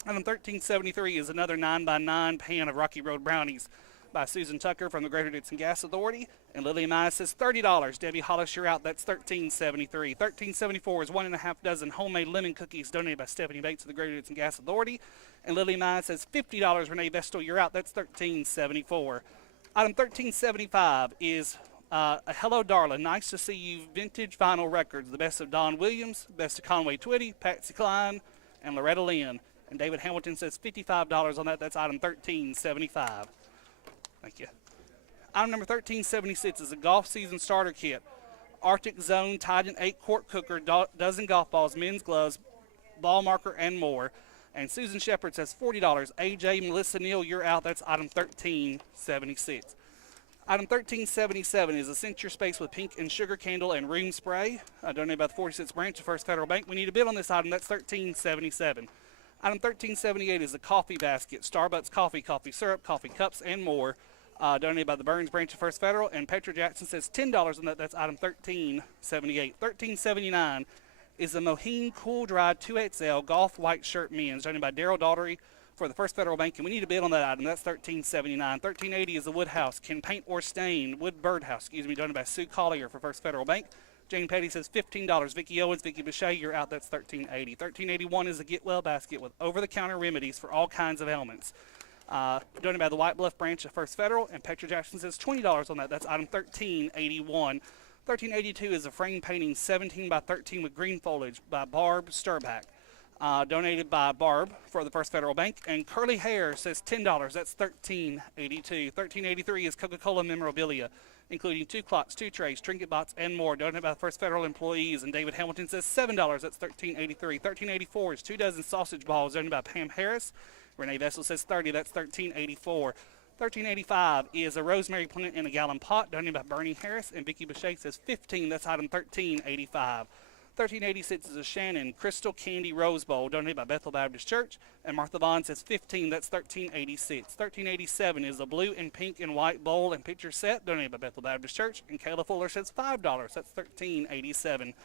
Item $13.73 is another 9x9 pan of Rocky Road brownies by Susan Tucker from the Greater Dickson Gas Authority. And Lillian Mize says $30. Debbie Hollis, you're out. That's $13.73. $13.74 is 1.5 dozen homemade lemon cookies, donated by Stephanie Bates of the Greater Dickson Gas Authority. And Lillian Mize says $50. Renee Vestal, you're out. That's $13.74. Item $13.75 is a Hello Darla, Nice to See You vintage vinyl records, the best of Don Williams, best of Conway Twitty, Patsy Cline, and Loretta Lynn. And David Hamilton says $55 on that. That's item $13.75. Thank you. Item number $13.76 is a golf season starter kit. Arctic Zone Titan 8-quart cooker, dozen golf balls, men's gloves, ball marker, and more. And Susan Shepard says $40. AJ, Melissa Neal, you're out. That's item $13.76. Item $13.77 is a Cinch Your Space with pink and sugar candle and room spray, donated by the 46th branch of First Federal Bank. We need a bid on this item. That's $13.77. Item $13.78 is a coffee basket, Starbucks coffee, coffee syrup, coffee cups, and more, donated by the Burns branch of First Federal. And Petra Jackson says $10 on that. That's item $13.78. $13.79 is the Moheen Cool Dry 2XL Golf White Shirt Men's, donated by Daryl Daughtery for the First Federal Bank, and we need a bid on that item. That's $13.79. $13.80 is the Woodhouse Can Paint or Stain Wood Birdhouse, donated by Sue Collier for First Federal Bank. Jane Petty says $15. Vicky Owens, Vicky Bechet, you're out. That's $13.80. $13.81 is the Get Well basket with over-the-counter remedies for all kinds of ailments. Donated by the White Bluff branch of First Federal, and Petra Jackson says $20 on that. That's item $13.81. $13.82 is a frame painting 17 by 13 with green foliage by Barb Sturback. Donated by Barb for the First Federal Bank. And Curly Hair says $10. That's $13.82. $13.83 is Coca-Cola memorabilia, including 2 clocks, 2 trays, trinket box, and more. Donated by the First Federal employees. And David Hamilton says $7. That's $13.83. $13.84 is 2 dozen sausage balls, donated by Pam Harris. Renee Vessel says $30. That's $13.84. $13.85 is a rosemary plant in a gallon pot, donated by Bernie Harris. And Vicky Bechet says $15. That's item $13.85. $13.86 is a Shannon Crystal Candy Rose Bowl, donated by Bethel Baptist Church. And Martha Vaughn says $15. That's $13.86. $13.87 is a blue and pink and white bowl and picture set, donated by Bethel Baptist Church. And Kayla Fuller says $5. That's $13.87.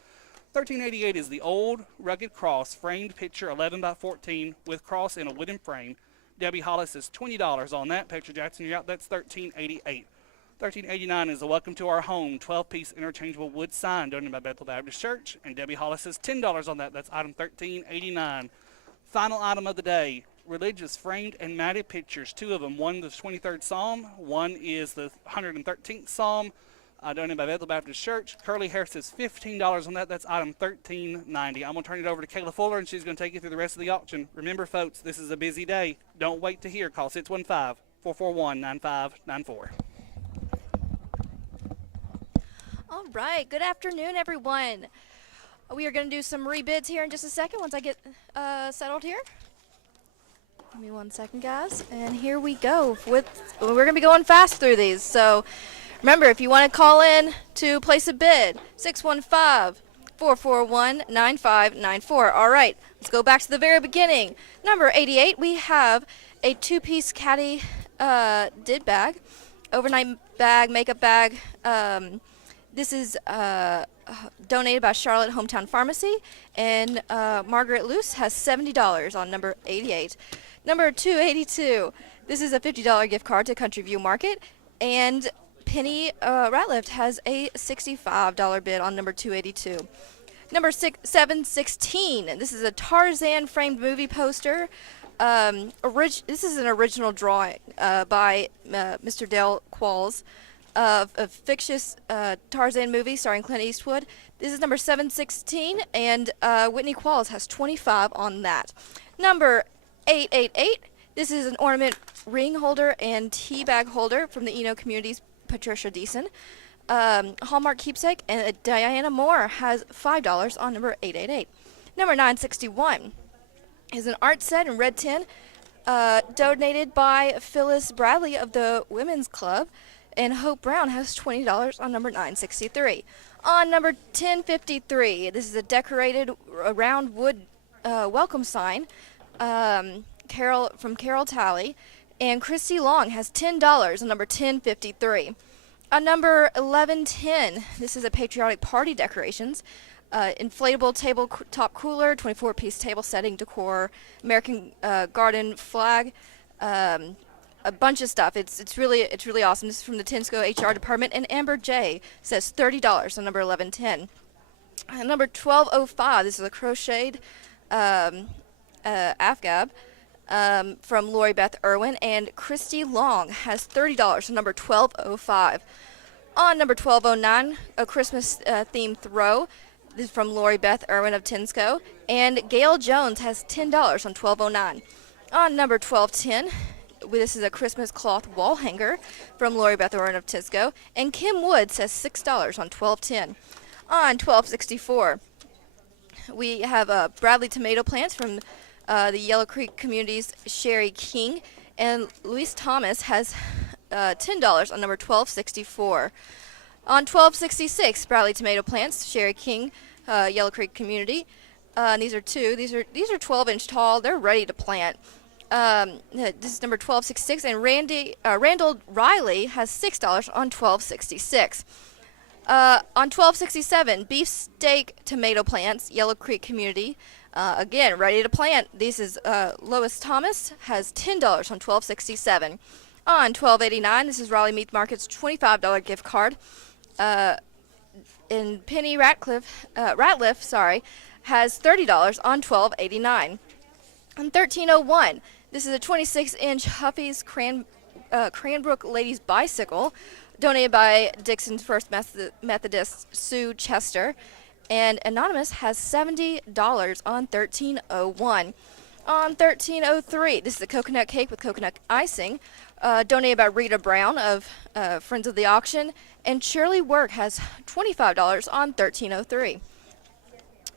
$13.88 is the old rugged cross framed picture 11 by 14 with cross in a wooden frame. Debbie Hollis says $20 on that. Petra Jackson, you're out. That's $13.88. $13.89 is a Welcome to Our Home 12-piece interchangeable wood sign, donated by Bethel Baptist Church. And Debbie Hollis says $10 on that. That's item $13.89. Final item of the day, religious framed and matted pictures, 2 of them. One is the 23rd Psalm. One is the 113th Psalm, donated by Bethel Baptist Church. Curly Hair says $15 on that. That's item $13.90. I'm going to turn it over to Kayla Fuller, and she's going to take you through the rest of the auction. Remember, folks, this is a busy day. Don't wait to hear. Call 615-441-9594. All right, good afternoon, everyone. We are going to do some rebids here in just a second once I get settled here. Give me 1 second, guys. And here we go. We're going to be going fast through these. So remember, if you want to call in to place a bid, 615-441-9594. All right, let's go back to the very beginning. Number 88, we have a 2-piece caddy did bag, overnight bag, makeup bag. This is donated by Charlotte Hometown Pharmacy, and Margaret Luce has $70 on number 88. Number 282, this is a $50 gift card to Country View Market, and Penny Ratliff has a $65 bid on number 282. Number 716, this is a Tarzan framed movie poster. This is an original drawing by Mr. Dale Qualls of a fictitious Tarzan movie starring Clint Eastwood. This is number 716, and Whitney Qualls has 25 on that. Number 888, this is an ornament ring holder and tea bag holder from the Eno Community's Patricia Deason. Hallmark keepsake, and Diana Moore has $5 on number 888. Number 961 is an art set in red tin, donated by Phyllis Bradley of the Women's Club. And Hope Brown has $20 on number 963. On number 1053, this is a decorated round wood welcome sign from Carol Talley. And Christy Long has $10 on number 1053. On number 1110, this is a patriotic party decorations. Inflatable tabletop cooler, 24-piece table setting decor, American garden flag, a bunch of stuff. It's really awesome. This is from the Tensco HR department, and Amber J says $30 on number 1110. Number 1205, this is a crocheted Afghab from Lori Beth Irwin, and Christy Long has $30 on number 1205. On number 1209, a Christmas themed throw. This is from Lori Beth Irwin of Tensco, and Gail Jones has $10 on 1209. On number 1210, this is a Christmas cloth wall hanger from Lori Beth Irwin of Tensco, and Kim Wood says $6 on 1210. On 1264, we have Bradley tomato plants from the Yellow Creek Community's Sherry King, and Louise Thomas has $10 on number 1264. On 1266, Bradley tomato plants, Sherry King, Yellow Creek Community. And these are 12-inch tall. They're ready to plant. This is number 1266, and Randall Riley has $6 on 1266. On 1267, beefsteak tomato plants, Yellow Creek Community. Again, ready to plant. This is Lois Thomas, has $10 on 1267. On 1289, this is Raleigh Meat Market's $25 gift card. And Penny Ratliff, has $30 on 1289. On 1301, this is a 26-inch Huffy's Cranbrook Ladies Bicycle, donated by Dickson's First Methodist Sue Chester. And Anonymous has $70 on 1301. On 1303, this is a coconut cake with coconut icing, donated by Rita Brown of Friends of the Auction. And Shirley Work has $25 on 1303.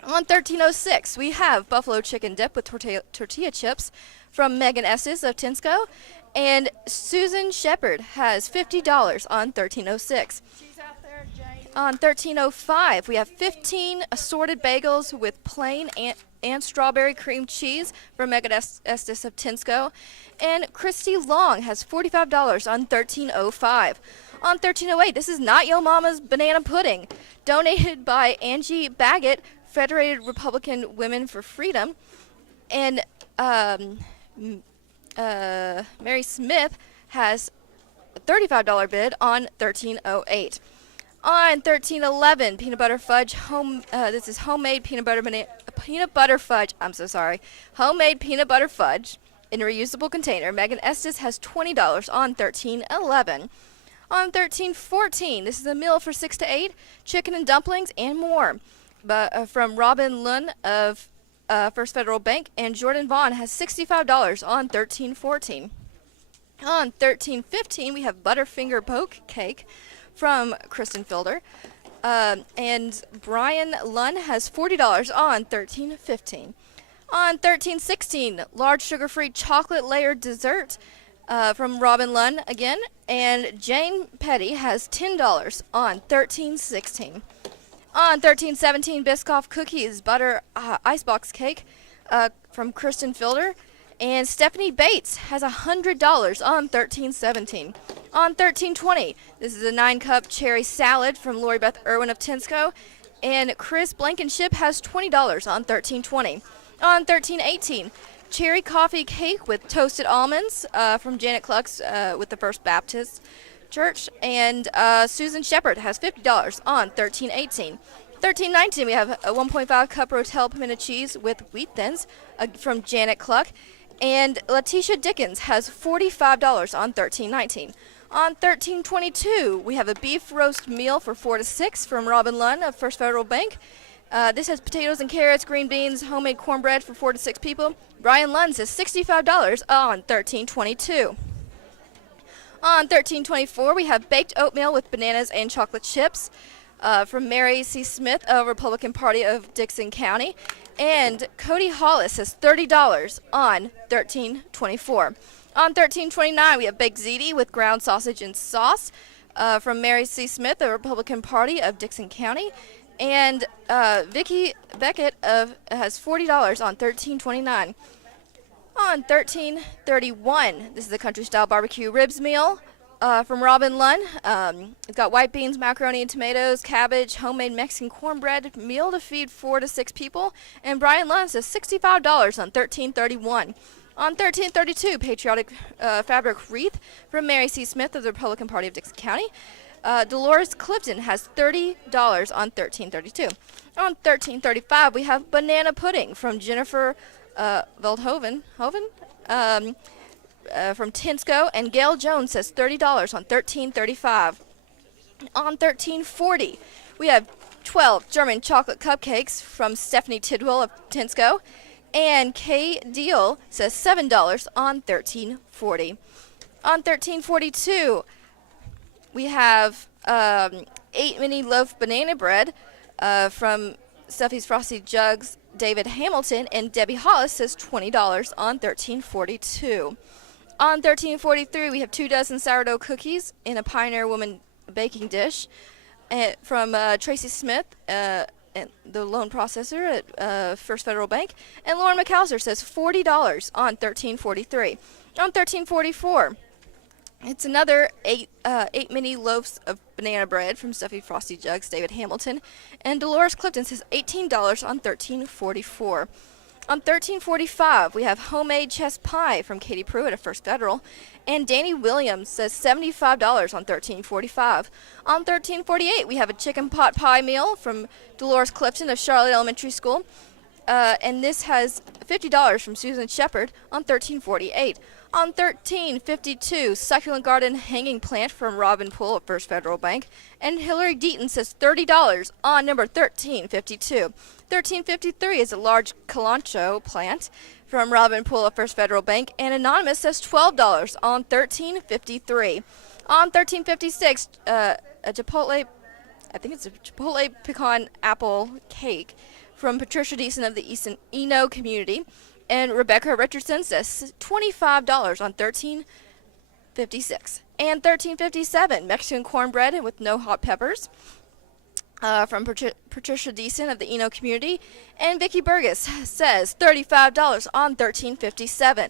On 1306, we have buffalo chicken dip with tortilla chips from Megan Estes of Tinsco. And Susan Shepard has $50 on 1306. She's out there, Jane. On 1305, we have 15 assorted bagels with plain and strawberry cream cheese from Megan Estes of Tinsco. And Christy Long has $45 on 1305. On 1308, this is Not Yo Mama's Banana Pudding, donated by Angie Baggett, Federated Republican Women for Freedom. And Mary Smith has a $35 bid on 1308. On 1311, peanut butter fudge this is homemade peanut butter fudge. I'm so sorry. Homemade peanut butter fudge in a reusable container. Megan Estes has $20 on 1311. On 1314, this is a meal for 6 to 8, chicken and dumplings and more. But from Robin Lund of First Federal Bank, and Jordan Vaughn has $65 on 1314. On 1315, we have Butterfinger Poke Cake from Kristen Fielder. And Brian Lunn has $40 on 1315. On 1316, large sugar-free chocolate layered dessert from Robin Lunn again. And Jane Petty has $10 on 1316. On 1317, Biscoff Cookies Butter Icebox Cake from Kristen Fielder. And Stephanie Bates has $100 on 1317. On 1320, this is a 9-cup cherry salad from Lori Beth Irwin of Tinsco. And Chris Blankenship has $20 on 1320. On 1318, cherry coffee cake with toasted almonds from Janet Clucks with the First Baptist Church. And Susan Shepard has $50 on 1318. 1319, we have a 1.5 cup Rotel pimento cheese with wheat thins from Janet Cluck. And Letitia Dickens has $45 on 1319. On 1322, we have a beef roast meal for 4 to 6 from Robin Lunn of First Federal Bank. This has potatoes and carrots, green beans, homemade cornbread for 4 to 6 people. Brian Lunn says $65 on 1322. On 1324, we have baked oatmeal with bananas and chocolate chips from Mary C. Smith of Republican Party of Dickson County. And Cody Hollis has $30 on 1324. On 1329, we have baked ziti with ground sausage and sauce from Mary C. Smith, the Republican Party of Dickson County. And Vicki Beckett has $40 on 1329. On 1331, this is the country-style barbecue ribs meal from Robin Lunn. It's got white beans, macaroni and tomatoes, cabbage, homemade Mexican cornbread meal to feed 4 to 6 people. And Brian Lunn says $65 on 1331. On 1332, patriotic fabric wreath from Mary C. Smith of the Republican Party of Dickson County. Dolores Clifton has $30 on 1332. On 1335, we have banana pudding from Jennifer Veldhoven from Tinsco, and Gail Jones says $30 on 1335. On 1340, we have 12 German chocolate cupcakes from Stephanie Tidwell of Tinsco, and Kay Deal says $7 on 1340. On 1342, we have 8 mini loaf banana bread from Stuffy's Frosty Jugs, David Hamilton, and Debbie Hollis says $20 on 1342. On 1343, we have 2 dozen sourdough cookies in a Pioneer Woman baking dish from Tracy Smith, and the loan processor at First Federal Bank. And Lauren McAllister says $40 on 1343. On 1344, It's another eight mini loaves of banana bread from Stuffy Frosty Jugs, David Hamilton. And Dolores Clifton says $18 on 1344. On 1345, we have homemade chess pie from Katie Pruitt of First Federal. And Danny Williams says $75 on 1345. On 1348, we have a chicken pot pie meal from Dolores Clifton of Charlotte Elementary School. And this has $50 from Susan Shepard on 1348. On 1352, succulent garden hanging plant from Robin Poole of First Federal Bank. And Hillary Deaton says $30 on number 1352. 1353 is a large cilantro plant from Robin Poole of First Federal Bank. And Anonymous says $12 on 1353. On 1356, a Chipotle, I think it's a Chipotle pecan apple cake from Patricia Deason of the Easton Eno community. And Rebecca Richardson says $25 on 1356. And 1357, Mexican cornbread with no hot peppers from Patricia Deason of the Eno community. And Vicki Burgess says $35 on 1357.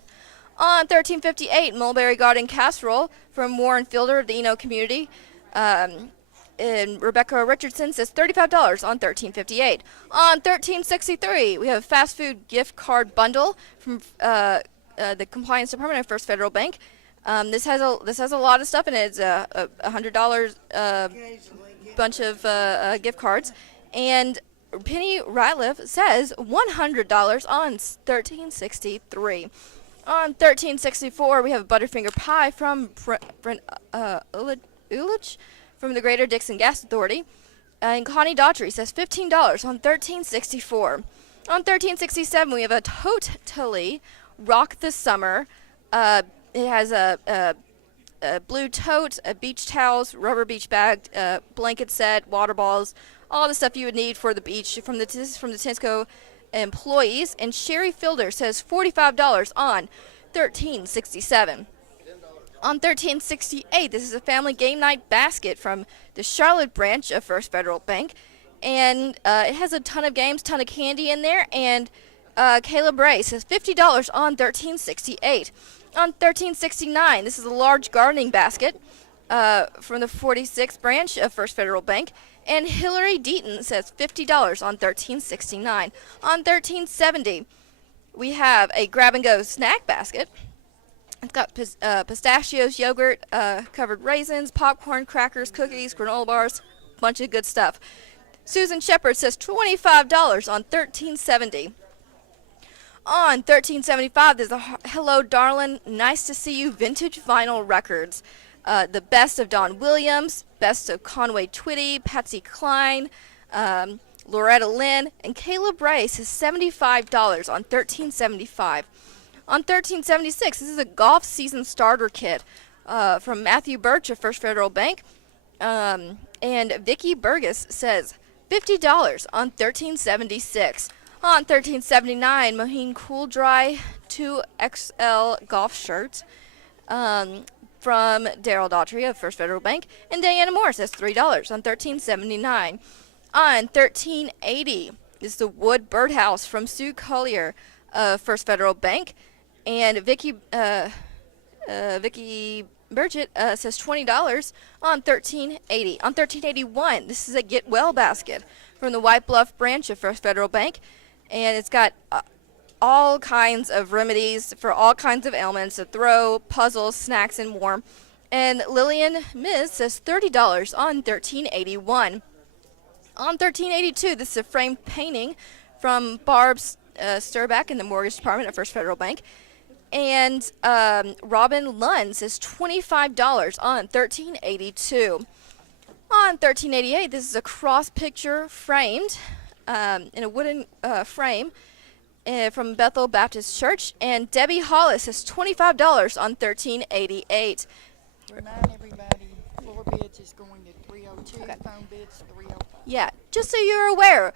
On 1358, mulberry garden casserole from Warren Fielder of the Eno community. And Rebecca Richardson says $35 on 1358. On 1363, we have a fast food gift card bundle from the Compliance Department of First Federal Bank. This has a lot of stuff in it. It's a $100 bunch of gift cards. And Penny Ratliff says $100 on 1363. On 1364, we have a Butterfinger pie from Brent Ulich from the Greater Dickson Gas Authority. And Connie Daughtry says $15 on 1364. On 1367, we have a Totally Rock the Summer. It has a blue tote, a beach towels, rubber beach bag, blanket set, water balls, all the stuff you would need for the beach from the Tinsco employees. And Sherry Fielder says $45 on 1367. On 1368, this is a family game night basket from the Charlotte branch of First Federal Bank. And it has a ton of games, ton of candy in there. And Caleb Ray says $50 on 1368. On 1369, this is a large gardening basket from the 46th branch of First Federal Bank. And Hillary Deaton says $50 on 1369. On 1370, we have a grab-and-go snack basket. It's got pistachios, yogurt, covered raisins, popcorn, crackers, cookies, granola bars, bunch of good stuff. Susan Shepard says $25 on 1370. On 1375, there's a Hello Darlin', Nice to See You vintage vinyl records. The best of Don Williams, best of Conway Twitty, Patsy Cline, Loretta Lynn, and Caleb Ray says $75 on 1375. On 1376, this is a golf season starter kit from Matthew Birch of First Federal Bank. And Vicki Burgess says $50 on 1376. On 1379, Moheen Cool Dry 2XL golf shirts from Daryl Daughtry of First Federal Bank. And Diana Moore says $3 on 1379. On 1380, this is the Wood Birdhouse from Sue Collier of First Federal Bank. And Vicki Burgett says $20 on 1380. On 1381, this is a Get Well basket from the White Bluff branch of First Federal Bank. And it's got all kinds of remedies for all kinds of ailments, a throw, puzzles, snacks, and more. And Lillian Miz says $30 on 1381. On 1382, this is a framed painting from Barb Sturback in the Mortgage Department at First Federal Bank. And Robin Lund says $25 on 1382. On 1388, this is a cross picture framed in a wooden frame from Bethel Baptist Church. And Debbie Hollis says $25 on 1388. Remind everybody, floor bids is going to 302, okay. Phone bids 305. Yeah, just so you're aware,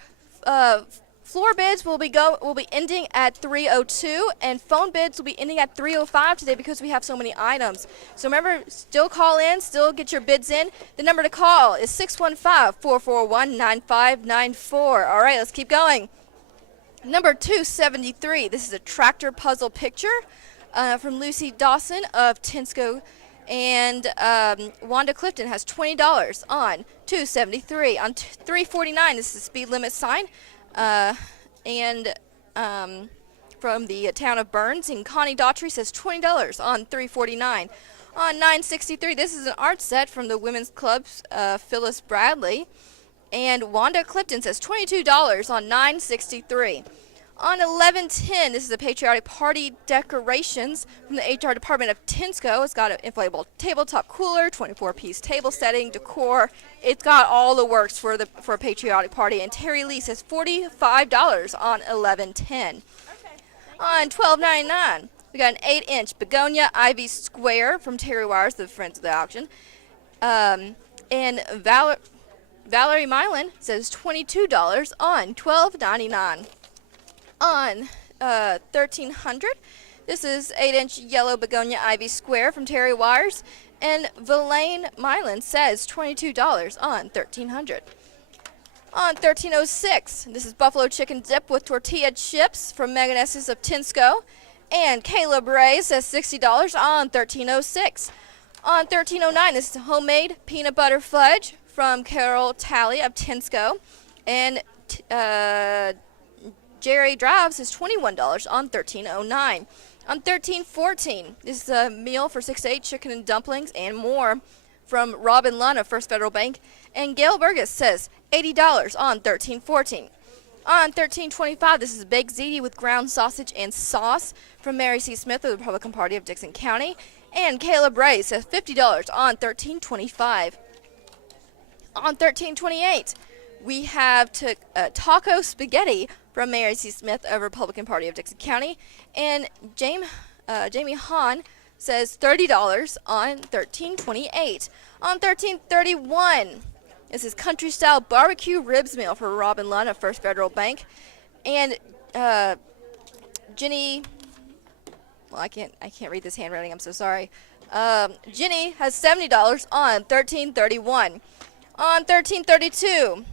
floor bids will be ending at 302, and phone bids will be ending at 305 today because we have so many items. So remember, still call in, still get your bids in. The number to call is 615-441-9594. All right, let's keep going. Number 273. This is a tractor puzzle picture from Lucy Dawson of Tinsco And Wanda Clifton has $20 on 273. On 349, this is the speed limit sign. And from the town of Burns, and Connie Daughtry says $20 on 349. On 963, this is an art set from the Women's Club's Phyllis Bradley. And Wanda Clifton says $22 on 963. On 1110, this is the Patriotic Party decorations from the HR department of Tinsco. It's got an inflatable tabletop cooler, 24-piece table setting, decor. It's got all the works for a Patriotic Party. And Terry Lee says $45 on 1110. On 1299, we got an 8-inch begonia ivy square from Terry Wires, the Friends of the Auction. And Valerie Milan says $22 on 1299. On 1300, this is 8-inch yellow begonia ivy square from Terry Wires, and Villain Milan says $22 on 1300. On 1306, this is buffalo chicken dip with tortilla chips from Megan Esses of Tinsco, and Caleb Ray says $60 on 1306. On 1309, this is homemade peanut butter fudge from Carol Talley of Tinsco, and Jerry Drives is $21 on 1309. On 1314, this is a meal for 6 to 8 chicken and dumplings and more from Robin Lunn of First Federal Bank. And Gail Burgess says $80 on 1314. On 1325, this is baked ziti with ground sausage and sauce from Mary C. Smith of the Republican Party of Dickson County. And Caleb Ray says $50 on 1325. On 1328, we have taco spaghetti from Mary C. Smith of Republican Party of Dickson County. And Jamie Hahn says $30 on 1328. On 1331, this is country style barbecue ribs meal for Robin Lunn of First Federal Bank. And Jenny, well, I can't read this handwriting, I'm so sorry. Jenny has $70 on 1331. On 1332,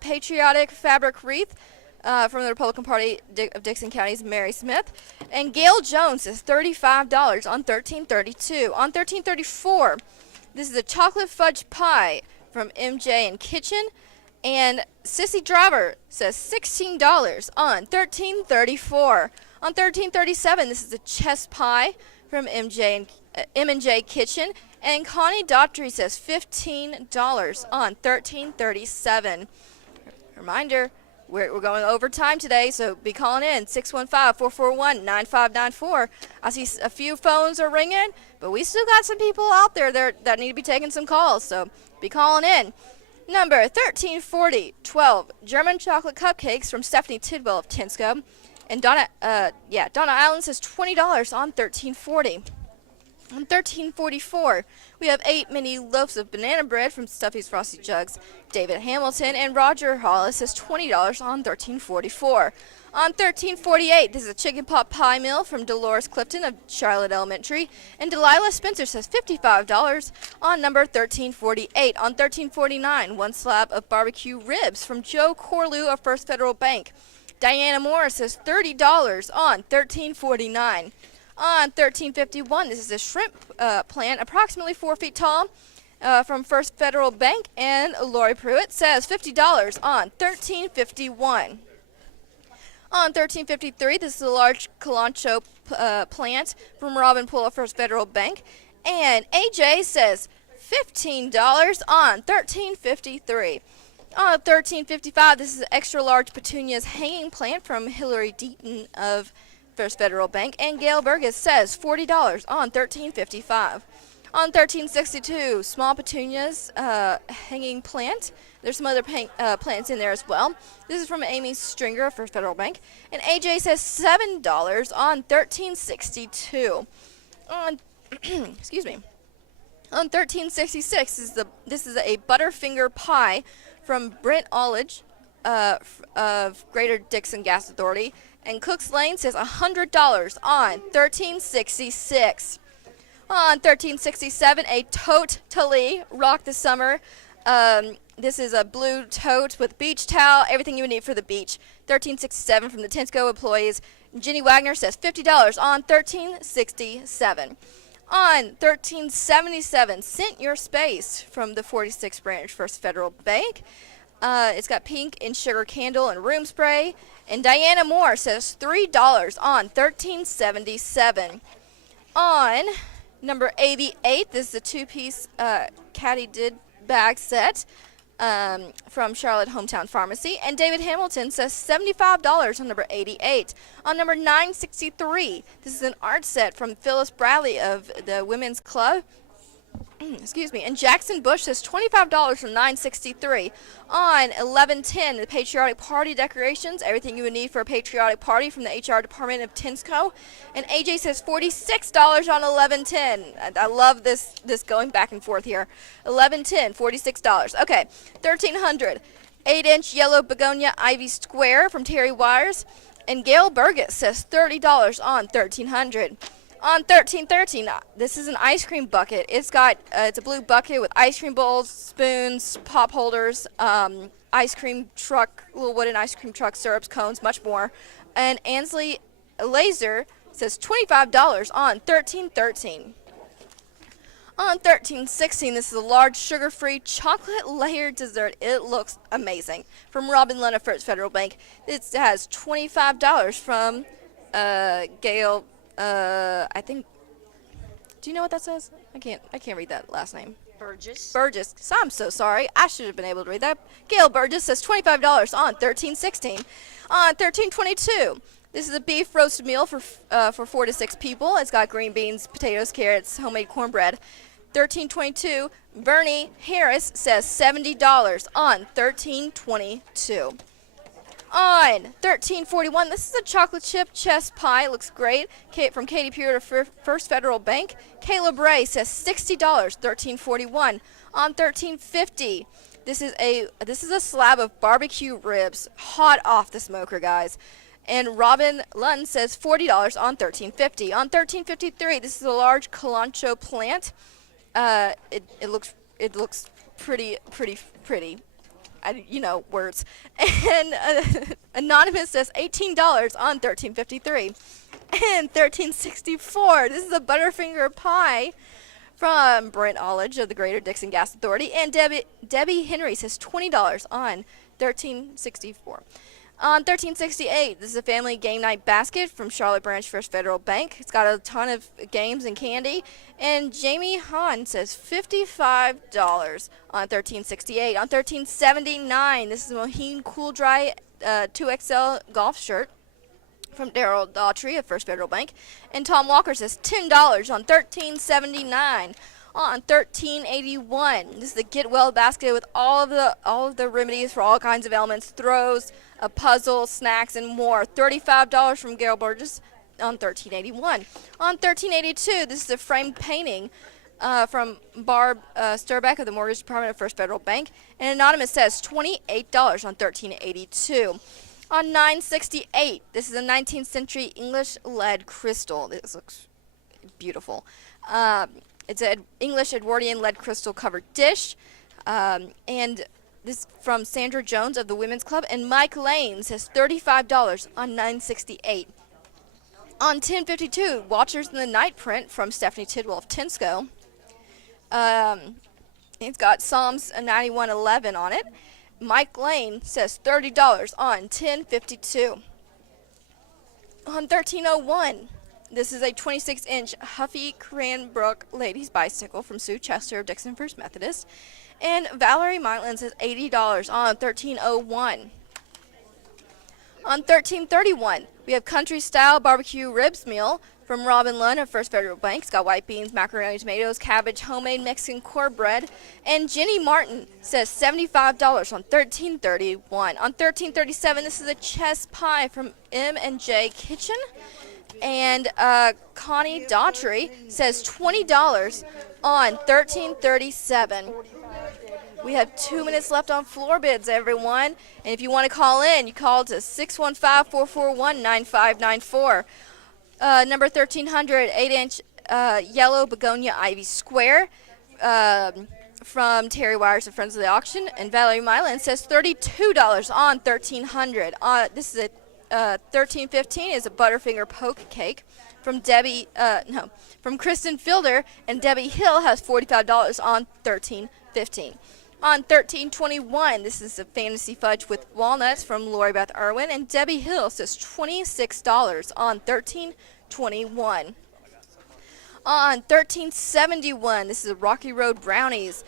patriotic fabric wreath from the Republican Party of Dickson County's Mary Smith. And Gail Jones is $35 on 1332. On 1334, this is a chocolate fudge pie from MJ and Kitchen. And Sissy Driver says $16 on 1334. On 1337, this is a chess pie from M&J Kitchen. And Connie Daughtry says $15 on 1337. Reminder, we're going overtime today, so be calling in 615-441-9594. I see a few phones are ringing, but we still got some people out there that need to be taking some calls, so be calling in. Number 1340-12, German chocolate cupcakes from Stephanie Tidwell of Tinsco. And Donna Allen says $20 on 1340. On 1344, we have 8 mini loaves of banana bread from Stuffy's Frosty Jugs. David Hamilton and Roger Hollis says $20 on 1344. On 1348, this is a chicken pot pie meal from Dolores Clifton of Charlotte Elementary. And Delilah Spencer says $55 on number 1348. On 1349, 1 slab of barbecue ribs from Joe Corlew of First Federal Bank. Diana Morris says $30 on 1349. On 1351, this is a shrimp plant, approximately 4 feet tall, from First Federal Bank, and Lori Pruitt says $50 on 1351. On 1353, this is a large Calancho plant from Robin Poole of First Federal Bank, and AJ says $15 on 1353. On 1355, this is an extra large petunias hanging plant from Hillary Deaton of First Federal Bank, and Gail Burgess says $40 on 1355. On 1362, small petunias hanging plant. There's some other plants in there as well. This is from Amy Stringer of First Federal Bank, and AJ says $7 on 1362. On excuse me. On 1366, this is a Butterfinger pie from Brent Ollage of Greater Dickson Gas Authority. And Cooks Lane says $100 on 1366. On 1367, a totally rock the summer. This is a blue tote with beach towel, everything you would need for the beach. 1367 from the Tinsco employees. Jenny Wagner says $50 on 1367. On 1377, Scent Your Space from the 46th branch, First Federal Bank. It's got pink and sugar candle and room spray. And Diana Moore says $3 on 1377. On number 88, this is a two-piece caddy did bag set from Charlotte Hometown Pharmacy. And David Hamilton says $75 on number 88. On number 963, this is an art set from Phyllis Bradley of the Women's Club. Excuse me. And Jackson Bush says $25 from 963. On 1110, the Patriotic Party decorations, everything you would need for a patriotic party from the HR department of Tinsco. And AJ says $46 on 1110. I love this going back and forth here. 1110, $46. Okay, 1300, 8-inch yellow begonia ivy square from Terry Wires. And Gail Burgess says $30 on 1300. On 1313, this is an ice cream bucket. It's got it's a blue bucket with ice cream bowls, spoons, pop holders, ice cream truck, little wooden ice cream truck, syrups, cones, much more. And Ansley Laser says $25 on 1313. On 1316, this is a large sugar-free chocolate layered dessert. It looks amazing. From Robin Lund of First Federal Bank. It has $25 from Gail. I think. Do you know what that says? I can't read that last name. Burgess. Burgess. So I'm so sorry. I should have been able to read that. Gail Burgess says $25 on 1316. On 1322, this is a beef roasted meal for 4 to 6 people. It's got green beans, potatoes, carrots, homemade cornbread. 1322, Bernie Harris says $70 on 1322. On 1341, this is a chocolate chip chess pie. It looks great. From Katie Peer of First Federal Bank. Caleb Ray says $60, 1341. On 1350, this is a slab of barbecue ribs, hot off the smoker, guys. And Robin Lund says $40 on 1350. On 1353, this is a large Calancho plant. It looks pretty. Words. And Anonymous says $18 on 1353. And 1364, this is a Butterfinger pie from Brent Ollage of the Greater Dickson Gas Authority. And Debbie Henry says $20 on 1364. On 1368, this is a family game night basket from Charlotte Branch First Federal Bank. It's got a ton of games and candy. And Jamie Hahn says $55 on 1368. On 1379, this is a Moheen Cool Dry 2XL golf shirt from Daryl Daughtry of First Federal Bank. And Tom Walker says $10 on 1379. On 1381, this is the Get Well basket with all of the remedies for all kinds of ailments, throws, a puzzle, snacks, and more. $35 from Gail Burgess on 1381. On 1382, this is a framed painting from Barb Sturbeck of the Mortgage Department of First Federal Bank. And Anonymous says $28 on 1382. On 968, this is a 19th century English lead crystal. This looks beautiful. It's an English Edwardian lead crystal covered dish. And this from Sandra Jones of the Women's Club. And Mike Lane says $35 on 968. On 1052, Watchers in the Night print from Stephanie Tidwell of Tinsco. It's got Psalms 91:11 on it. Mike Lane says $30 on 1052. On 1301, this is a 26-inch Huffy Cranbrook ladies bicycle from Sue Chester of Dickson First Methodist. And Valerie Maitland says $80 on 1301. On 1331, we have country style barbecue ribs meal from Robin Lund of First Federal Bank. It's got white beans, macaroni, tomatoes, cabbage, homemade Mexican cornbread. And Jenny Martin says $75 on 1331. On 1337, this is a chess pie from M&J Kitchen. And Connie Daughtry says $20 on 1337. We have 2 minutes left on floor bids, everyone. And if you want to call in, you call to 615-441-9594. Number 1300, 8-inch yellow begonia ivy square from Terry Wires of Friends of the Auction. And Valerie Milan says $32 on 1300. This is 13.15 is a Butterfinger poke cake from from Kristen Fielder, and Debbie Hill has $45 on 13.15. On 13.21, this is a fantasy fudge with walnuts from Lori Beth Irwin, and Debbie Hill says $26 on 13.21. On 13.71, this is a Rocky Road brownies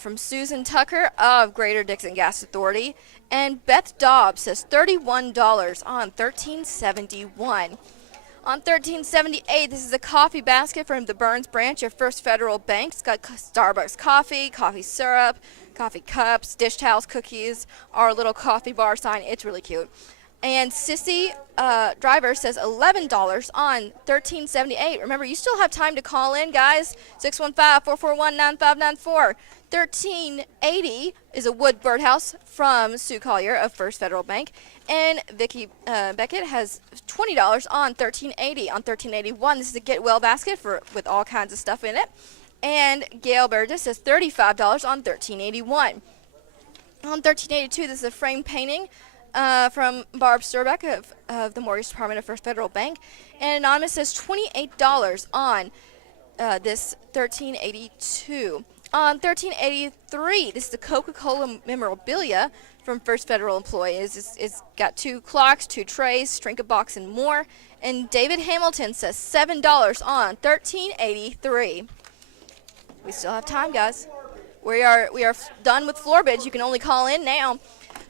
from Susan Tucker of Greater Dickson Gas Authority, and Beth Dobbs says $31 on 13.71. On 13.78, this is a coffee basket from the Burns branch of First Federal Bank. It's got Starbucks coffee, coffee syrup, coffee cups, dish towels, cookies, our little coffee bar sign. It's really cute. And Sissy Driver says $11 on 13.78. Remember, you still have time to call in, guys. 615-441-9594. 13.80 is a wood birdhouse from Sue Collier of First Federal Bank. And Vicki Beckett has $20 on 13.80. On 13.81, this is a Get Well basket with all kinds of stuff in it. And Gail Burgess says $35 on 13.81. On 13.82, this is a frame painting from Barb Sturbeck of the Mortgage Department of First Federal Bank. And Anonymous says $28 on this 13.82. On 13.83, this is the Coca-Cola memorabilia from First Federal Employees. It's got 2 clocks, 2 trays, shrink a box, and more. And David Hamilton says $7 on 13.83. We still have time, guys. We are done with floor bids. You can only call in now.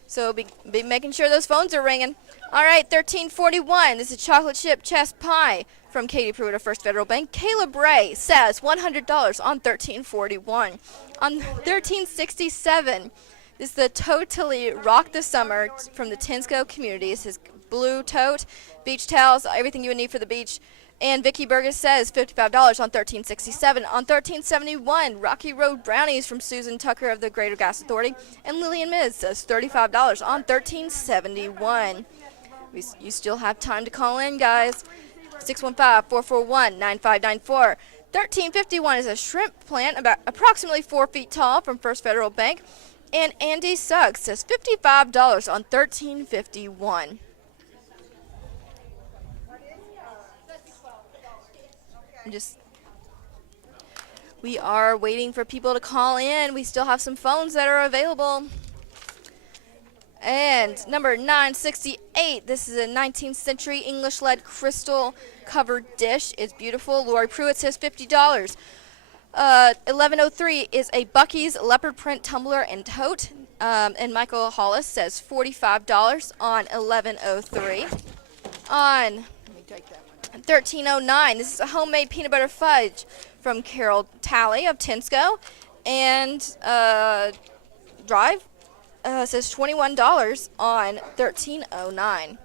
So be making sure those phones are ringing. All right, 13.41. This is chocolate chip chess pie from Katie Pruitt of First Federal Bank. Caleb Ray says $100 on 13.41. On 13.67, this is the Totally Rock the Summer from the Tinsco community. This is blue tote, beach towels, everything you would need for the beach. And Vicki Burgess says $55 on 13.67. On 13.71, Rocky Road brownies from Susan Tucker of the Greater Gas Authority. And Lillian Miz says $35 on 13.71. You still have time to call in, guys. 615-441-9594. 13.51 is a shrimp plant about approximately 4 feet tall from First Federal Bank. And Andy Suggs says $55 on 13.51. We are waiting for people to call in. We still have some phones that are available. And number 968, this is a 19th century English lead crystal covered dish. It's beautiful. Lori Pruitt says $50. 1103 is a Bucky's leopard print tumbler and tote. And Michael Hollis says $45 on 1103. On 1309, this is a homemade peanut butter fudge from Carol Talley of Tinsco. And Drive says $21 on 1309.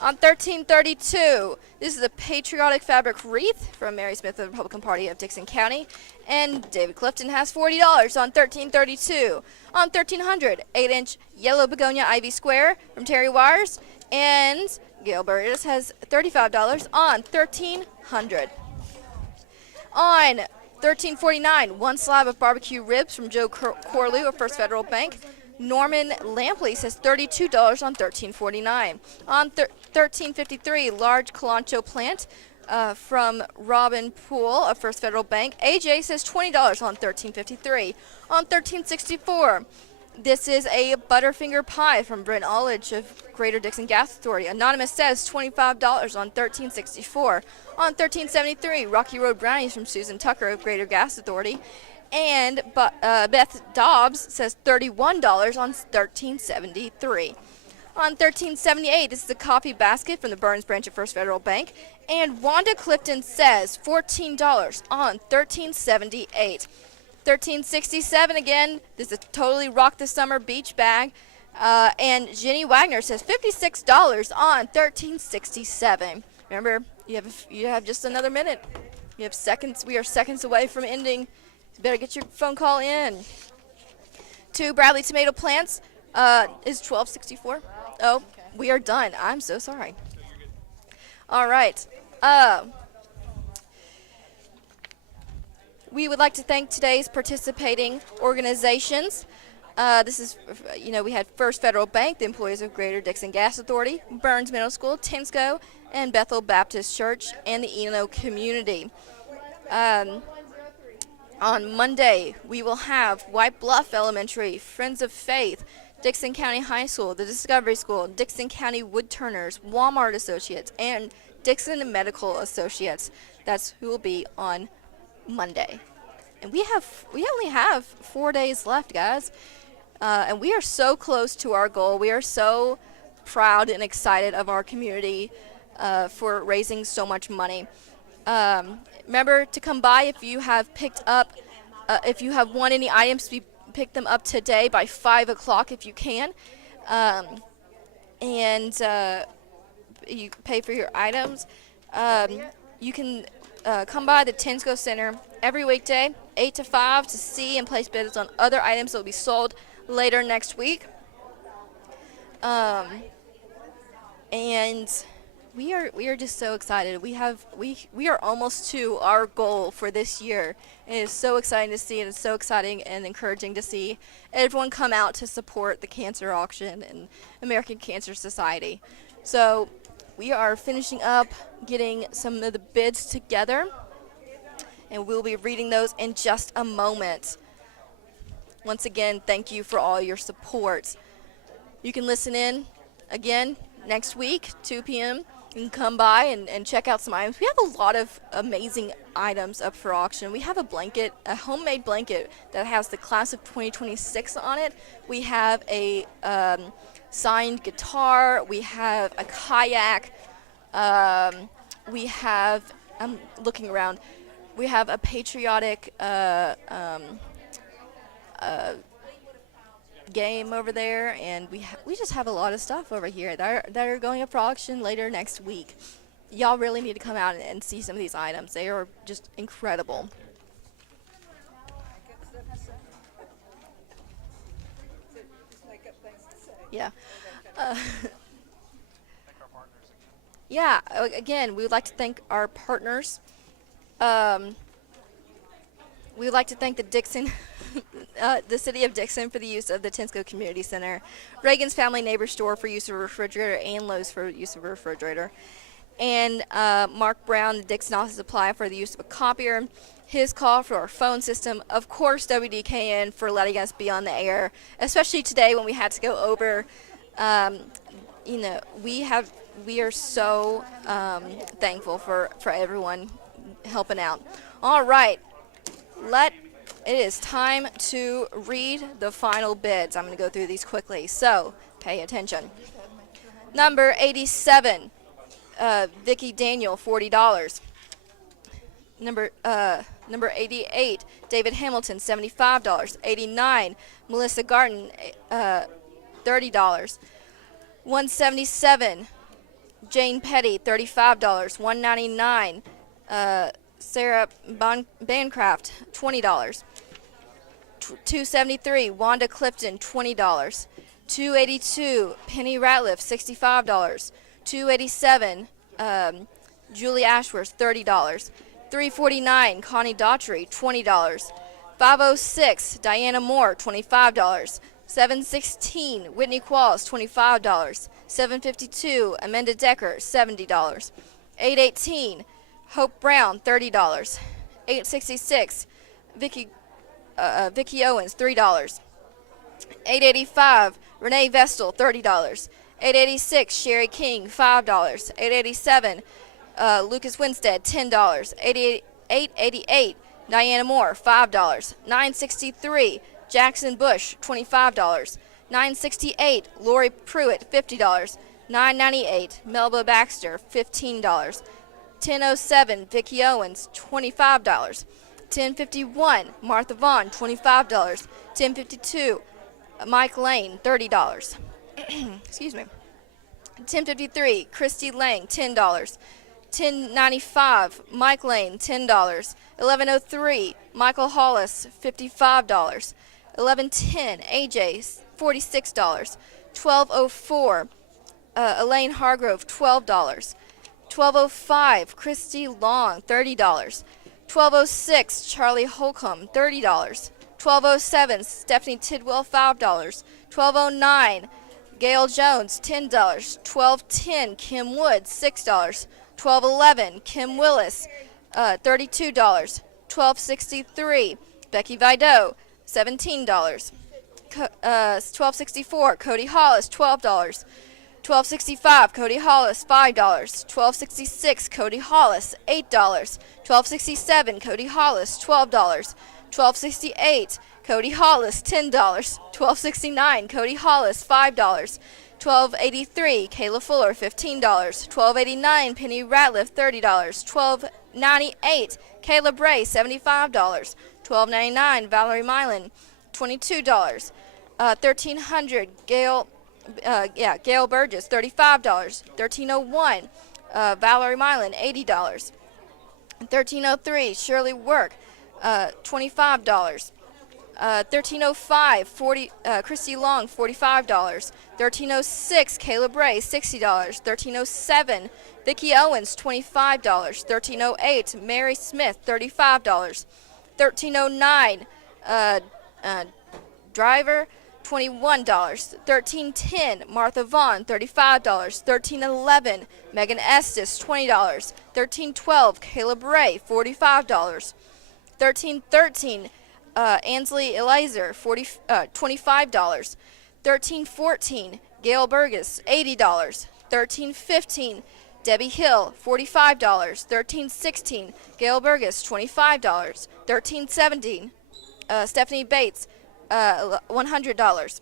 On 1332, this is a patriotic fabric wreath from Mary Smith of the Republican Party of Dickson County. And David Clifton has $40 on 1332. On 1300, 8-inch yellow begonia ivy square from Terry Wires. And Gail Burgess has $35 on 1300. On 1349, 1 slab of barbecue ribs from Joe Corlew of First Federal Bank. Norman Lampley says $32 on 1349. On 1353, large Calancho plant from Robin Poole of First Federal Bank. AJ says $20 on 1353. On 1364, this is a Butterfinger pie from Brent Ollage of Greater Dickson Gas Authority. Anonymous says $25 on 1364. On 1373, Rocky Road brownies from Susan Tucker of Greater Gas Authority. And Beth Dobbs says $31 on 1373. On 1378, this is a coffee basket from the Burns branch of First Federal Bank. And Wanda Clifton says $14 on 1378. 1367 again, this is a Totally Rock the Summer beach bag. And Jenny Wagner says $56 on 1367. Remember, you have just another minute. You have seconds. We are seconds away from ending. You better get your phone call in. 2 Bradley tomato plants is $12.64. Oh, we are done. I'm so sorry. All right. We would like to thank today's participating organizations. This is, we had First Federal Bank, the employees of Greater Dickson Gas Authority, Burns Middle School, Tinsco, and Bethel Baptist Church, and the Eno community. On Monday, we will have White Bluff Elementary, Friends of Faith, Dickson County High School, the Discovery School, Dickson County Woodturners, Walmart Associates, and Dickson Medical Associates. That's who will be on Monday. And we only have 4 days left, guys. And we are so close to our goal. We are so proud and excited of our community for raising so much money. Remember to come by if you have if you have won any items, pick them up today by 5 o'clock if you can. And you pay for your items. You can come by the Tinsco Center every weekday, 8 to 5, to see and place bids on other items that will be sold later next week. And we are just so excited. We are almost to our goal for this year. It is so exciting to see, and it's so exciting and encouraging to see everyone come out to support the cancer auction and American Cancer Society. So we are finishing up getting some of the bids together, and we'll be reading those in just a moment. Once again, thank you for all your support. You can listen in again next week, 2 p.m. You can come by and check out some items. We have a lot of amazing items up for auction. We have a homemade blanket that has the class of 2026 on it. We have a signed guitar. We have a kayak. We have, I'm looking around, we have a patriotic game over there, and we just have a lot of stuff over here that are going up for auction later next week. Y'all really need to come out and see some of these items. They are just incredible. Yeah. Yeah, again, we would like to thank our partners. We would like to thank the city of Dickson for the use of the Tinsco Community Center, Reagan's Family Neighbor Store for use of a refrigerator, and Lowe's for use of a refrigerator, and Mark Brown, the Dickson Office Supply, for the use of a copier, his call for our phone system, of course WDKN for letting us be on the air, especially today when we had to go over. We are so thankful for everyone helping out. All right. It is time to read the final bids. I'm going to go through these quickly, so pay attention. Number 87, Vicki Daniel, $40. Number 88, David Hamilton, $75. 89, Melissa Garten, $30. 177, Jane Petty, $35. 199, Sarah Bancraft, $20. 273, Wanda Clifton, $20. 282, Penny Ratliff, $65. 287, Julie Ashworth, $30. 349, Connie Daughtry, $20. 506, Diana Moore, $25. 716, Whitney Qualls, $25. 752, Amanda Decker, $70. 818, Hope Brown, $30. 866, Vicky Owens, $3. 885, Renee Vestal, $30. 886, Sherry King, $5. 887, Lucas Winstead, $10. 888, Diana Moore, $5. 963, Jackson Bush, $25. 968, Lori Pruitt, $50. 998, Melba Baxter, $15. 1007, Vicki Owens, $25. 1051, Martha Vaughn, $25. 1052, Mike Lane, $30. Excuse me. 1053, Christy Lang, $10. 1095, Mike Lane, $10. 1103, Michael Hollis, $55. 1110, AJ, $46. 1204, Elaine Hargrove, $12. 1205, Christy Long, $30. 1206, Charlie Holcomb, $30. 1207, Stephanie Tidwell, $5. 1209, Gail Jones, $10. 1210, Kim Wood, $6. 1211, Kim Willis, $32. 1263, Becky Vido, $17. 1264, Cody Hollis, $12. 1265, Cody Hollis, $5. 1266, Cody Hollis, $8. 1267, Cody Hollis, $12. 1268, Cody Hollis, $10. 1269, Cody Hollis, $5. 1283, Kayla Fuller, $15. 1289, Penny Ratliff, $30. 1298, Kayla Bray, $75. 1299, Valerie Milan, $22. 1300, Gail Burgess, $35. 1301, Valerie Milan, $80. 1303, Shirley Work, $25. 1305, Christy Long, $45. 1306, Kayla Bray, $60. 1307, Vicki Owens, $25. 1308, Mary Smith, $35. 1309, Driver, $21. 1310, Martha Vaughn, $35. 1311, Megan Estes, $20. 1312, Kayla Bray, $45. 1313, Ansley Elizer, $25. 1314, Gail Burgess, $80. 1315, Debbie Hill, $45. 1316, Gail Burgess, $25. 1317, Stephanie Bates, $100.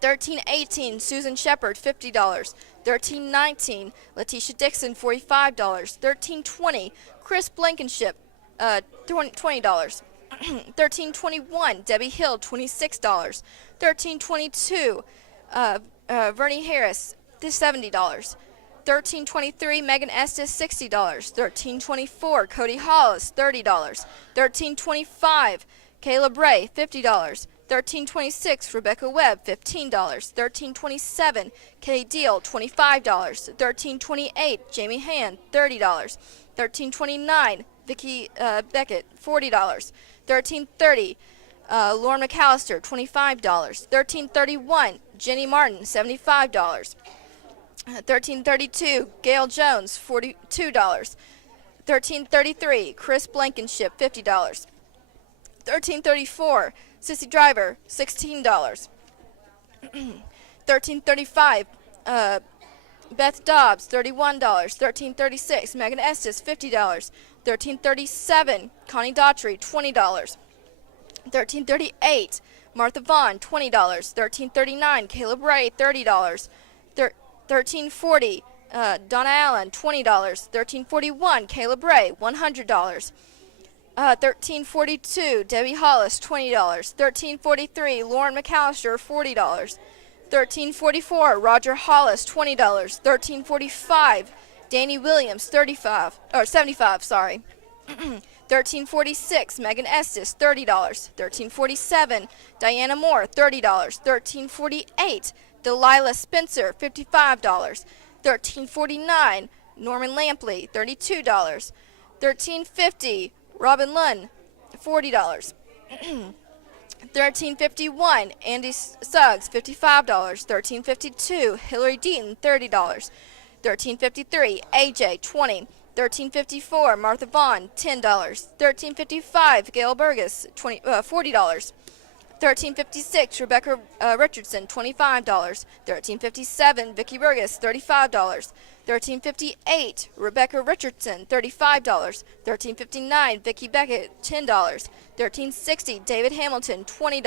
1318, Susan Shepard, $50. 1319, Letitia Dickson, $45. 1320, Chris Blankenship, $20. 1321, Debbie Hill, $26. 1322, Vernie Harris, $70. 1323, Megan Estes, $60. 1324, Cody Hollis, $30. 1325, Kayla Bray, $50. 1326, Rebecca Webb, $15. 1327, Kay Deal, $25. 1328, Jamie Hand, $30. 1329, Vicki Beckett, $40. 1330, Lauren McAllister, $25. 1331, Jenny Martin, $75. 1332, Gail Jones, $42. 1333, Chris Blankenship, $50. 1334, Sissy Driver, $16. 1335, Beth Dobbs, $31. 1336, Megan Estes, $50. 1337, Connie Daughtry, $20. 1338, Martha Vaughn, $20. 1339, Caleb Ray, $30. 1340, Donna Allen, $20. 1341, Caleb Ray, $100. 1342, Debbie Hollis, $20. 1343, Lauren McAllister, $40. 1344, Roger Hollis, $20. 1345, Danny Williams, $75, sorry. 1346, Megan Estes, $30. 1347, Diana Moore, $30. 1348, Delilah Spencer, $55. 1349, Norman Lampley, $32. 1350, Robin Lunn, $40. 1351, Andy Suggs, $55. 1352, Hillary Deaton, $30. 1353, AJ, $20. 1354, Martha Vaughn, $10. 1355, Gail Burgess, $40. 1356, Rebecca Richardson, $25. 1357, Vicki Burgess, $35. 1358, Rebecca Richardson, $35. 1359, Vicki Beckett, $10. 1360, David Hamilton, $20.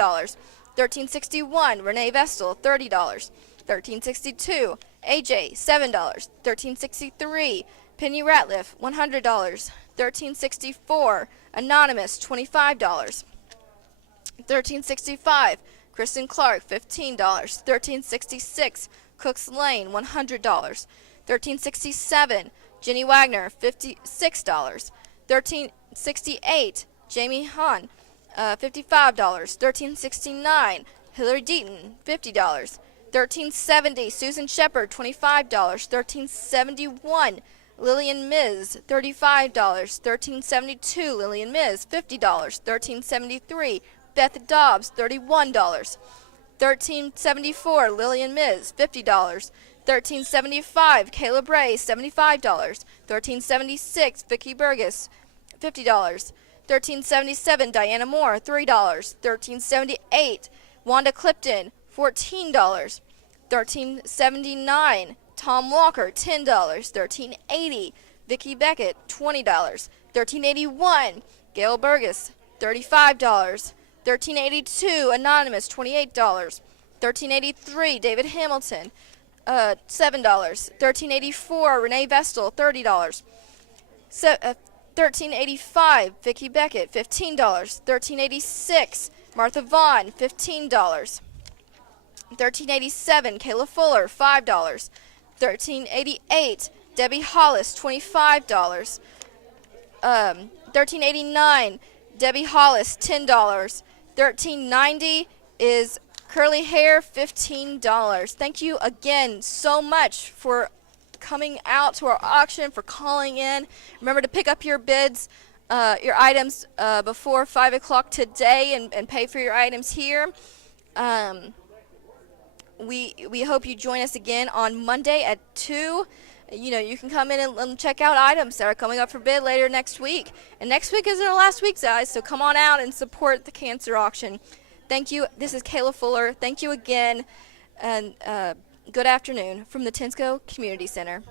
1361, Renee Vestal, $30. 1362, AJ, $7. 1363, Penny Ratliff, $100. 1364, Anonymous, $25. 1365, Kristen Clark, $15. 1366, Cooks Lane, $100. 1367, Jenny Wagner, $56. 1368, Jamie Hahn, $55. 1369, Hillary Deaton, $50. 1370, Susan Shepard, $25. 1371, Lillian Miz, $35. $13.72. Lillian Miz, $50. $13.73. Beth Dobbs, $31. $13.74. Lillian Miz, $50. $13.75. Caleb Ray, $75. $13.76. Vicky Burgess, $50. $13.77. Diana Moore, $3. $13.78. Wanda Clifton, $14. $13.79. Tom Walker, $10. $13.80. Vicky Beckett, $20. $13.81. Gail Burgess, $35. $13.82. Anonymous, $28. $13.83. David Hamilton, $7. $13.84. Renee Vestal, $30. $13.85. Vicky Beckett, $15. $13.86. Martha Vaughn, $15. $13.87. Kayla Fuller, $5. $13.88. Debbie Hollis, $25. $13.89. Debbie Hollis, $10. $13.90 is Curly Hair, $15. Thank you again so much for coming out to our auction, for calling in. Remember to pick up your bids, your items before 5 o'clock today and pay for your items here. We hope you join us again on Monday at 2. You know, you can come in and check out items that are coming up for bid later next week. And next week isn't our last week, guys, so come on out and support the cancer auction. Thank you. This is Kayla Fuller. Thank you again, and good afternoon from the Tensco Community Center.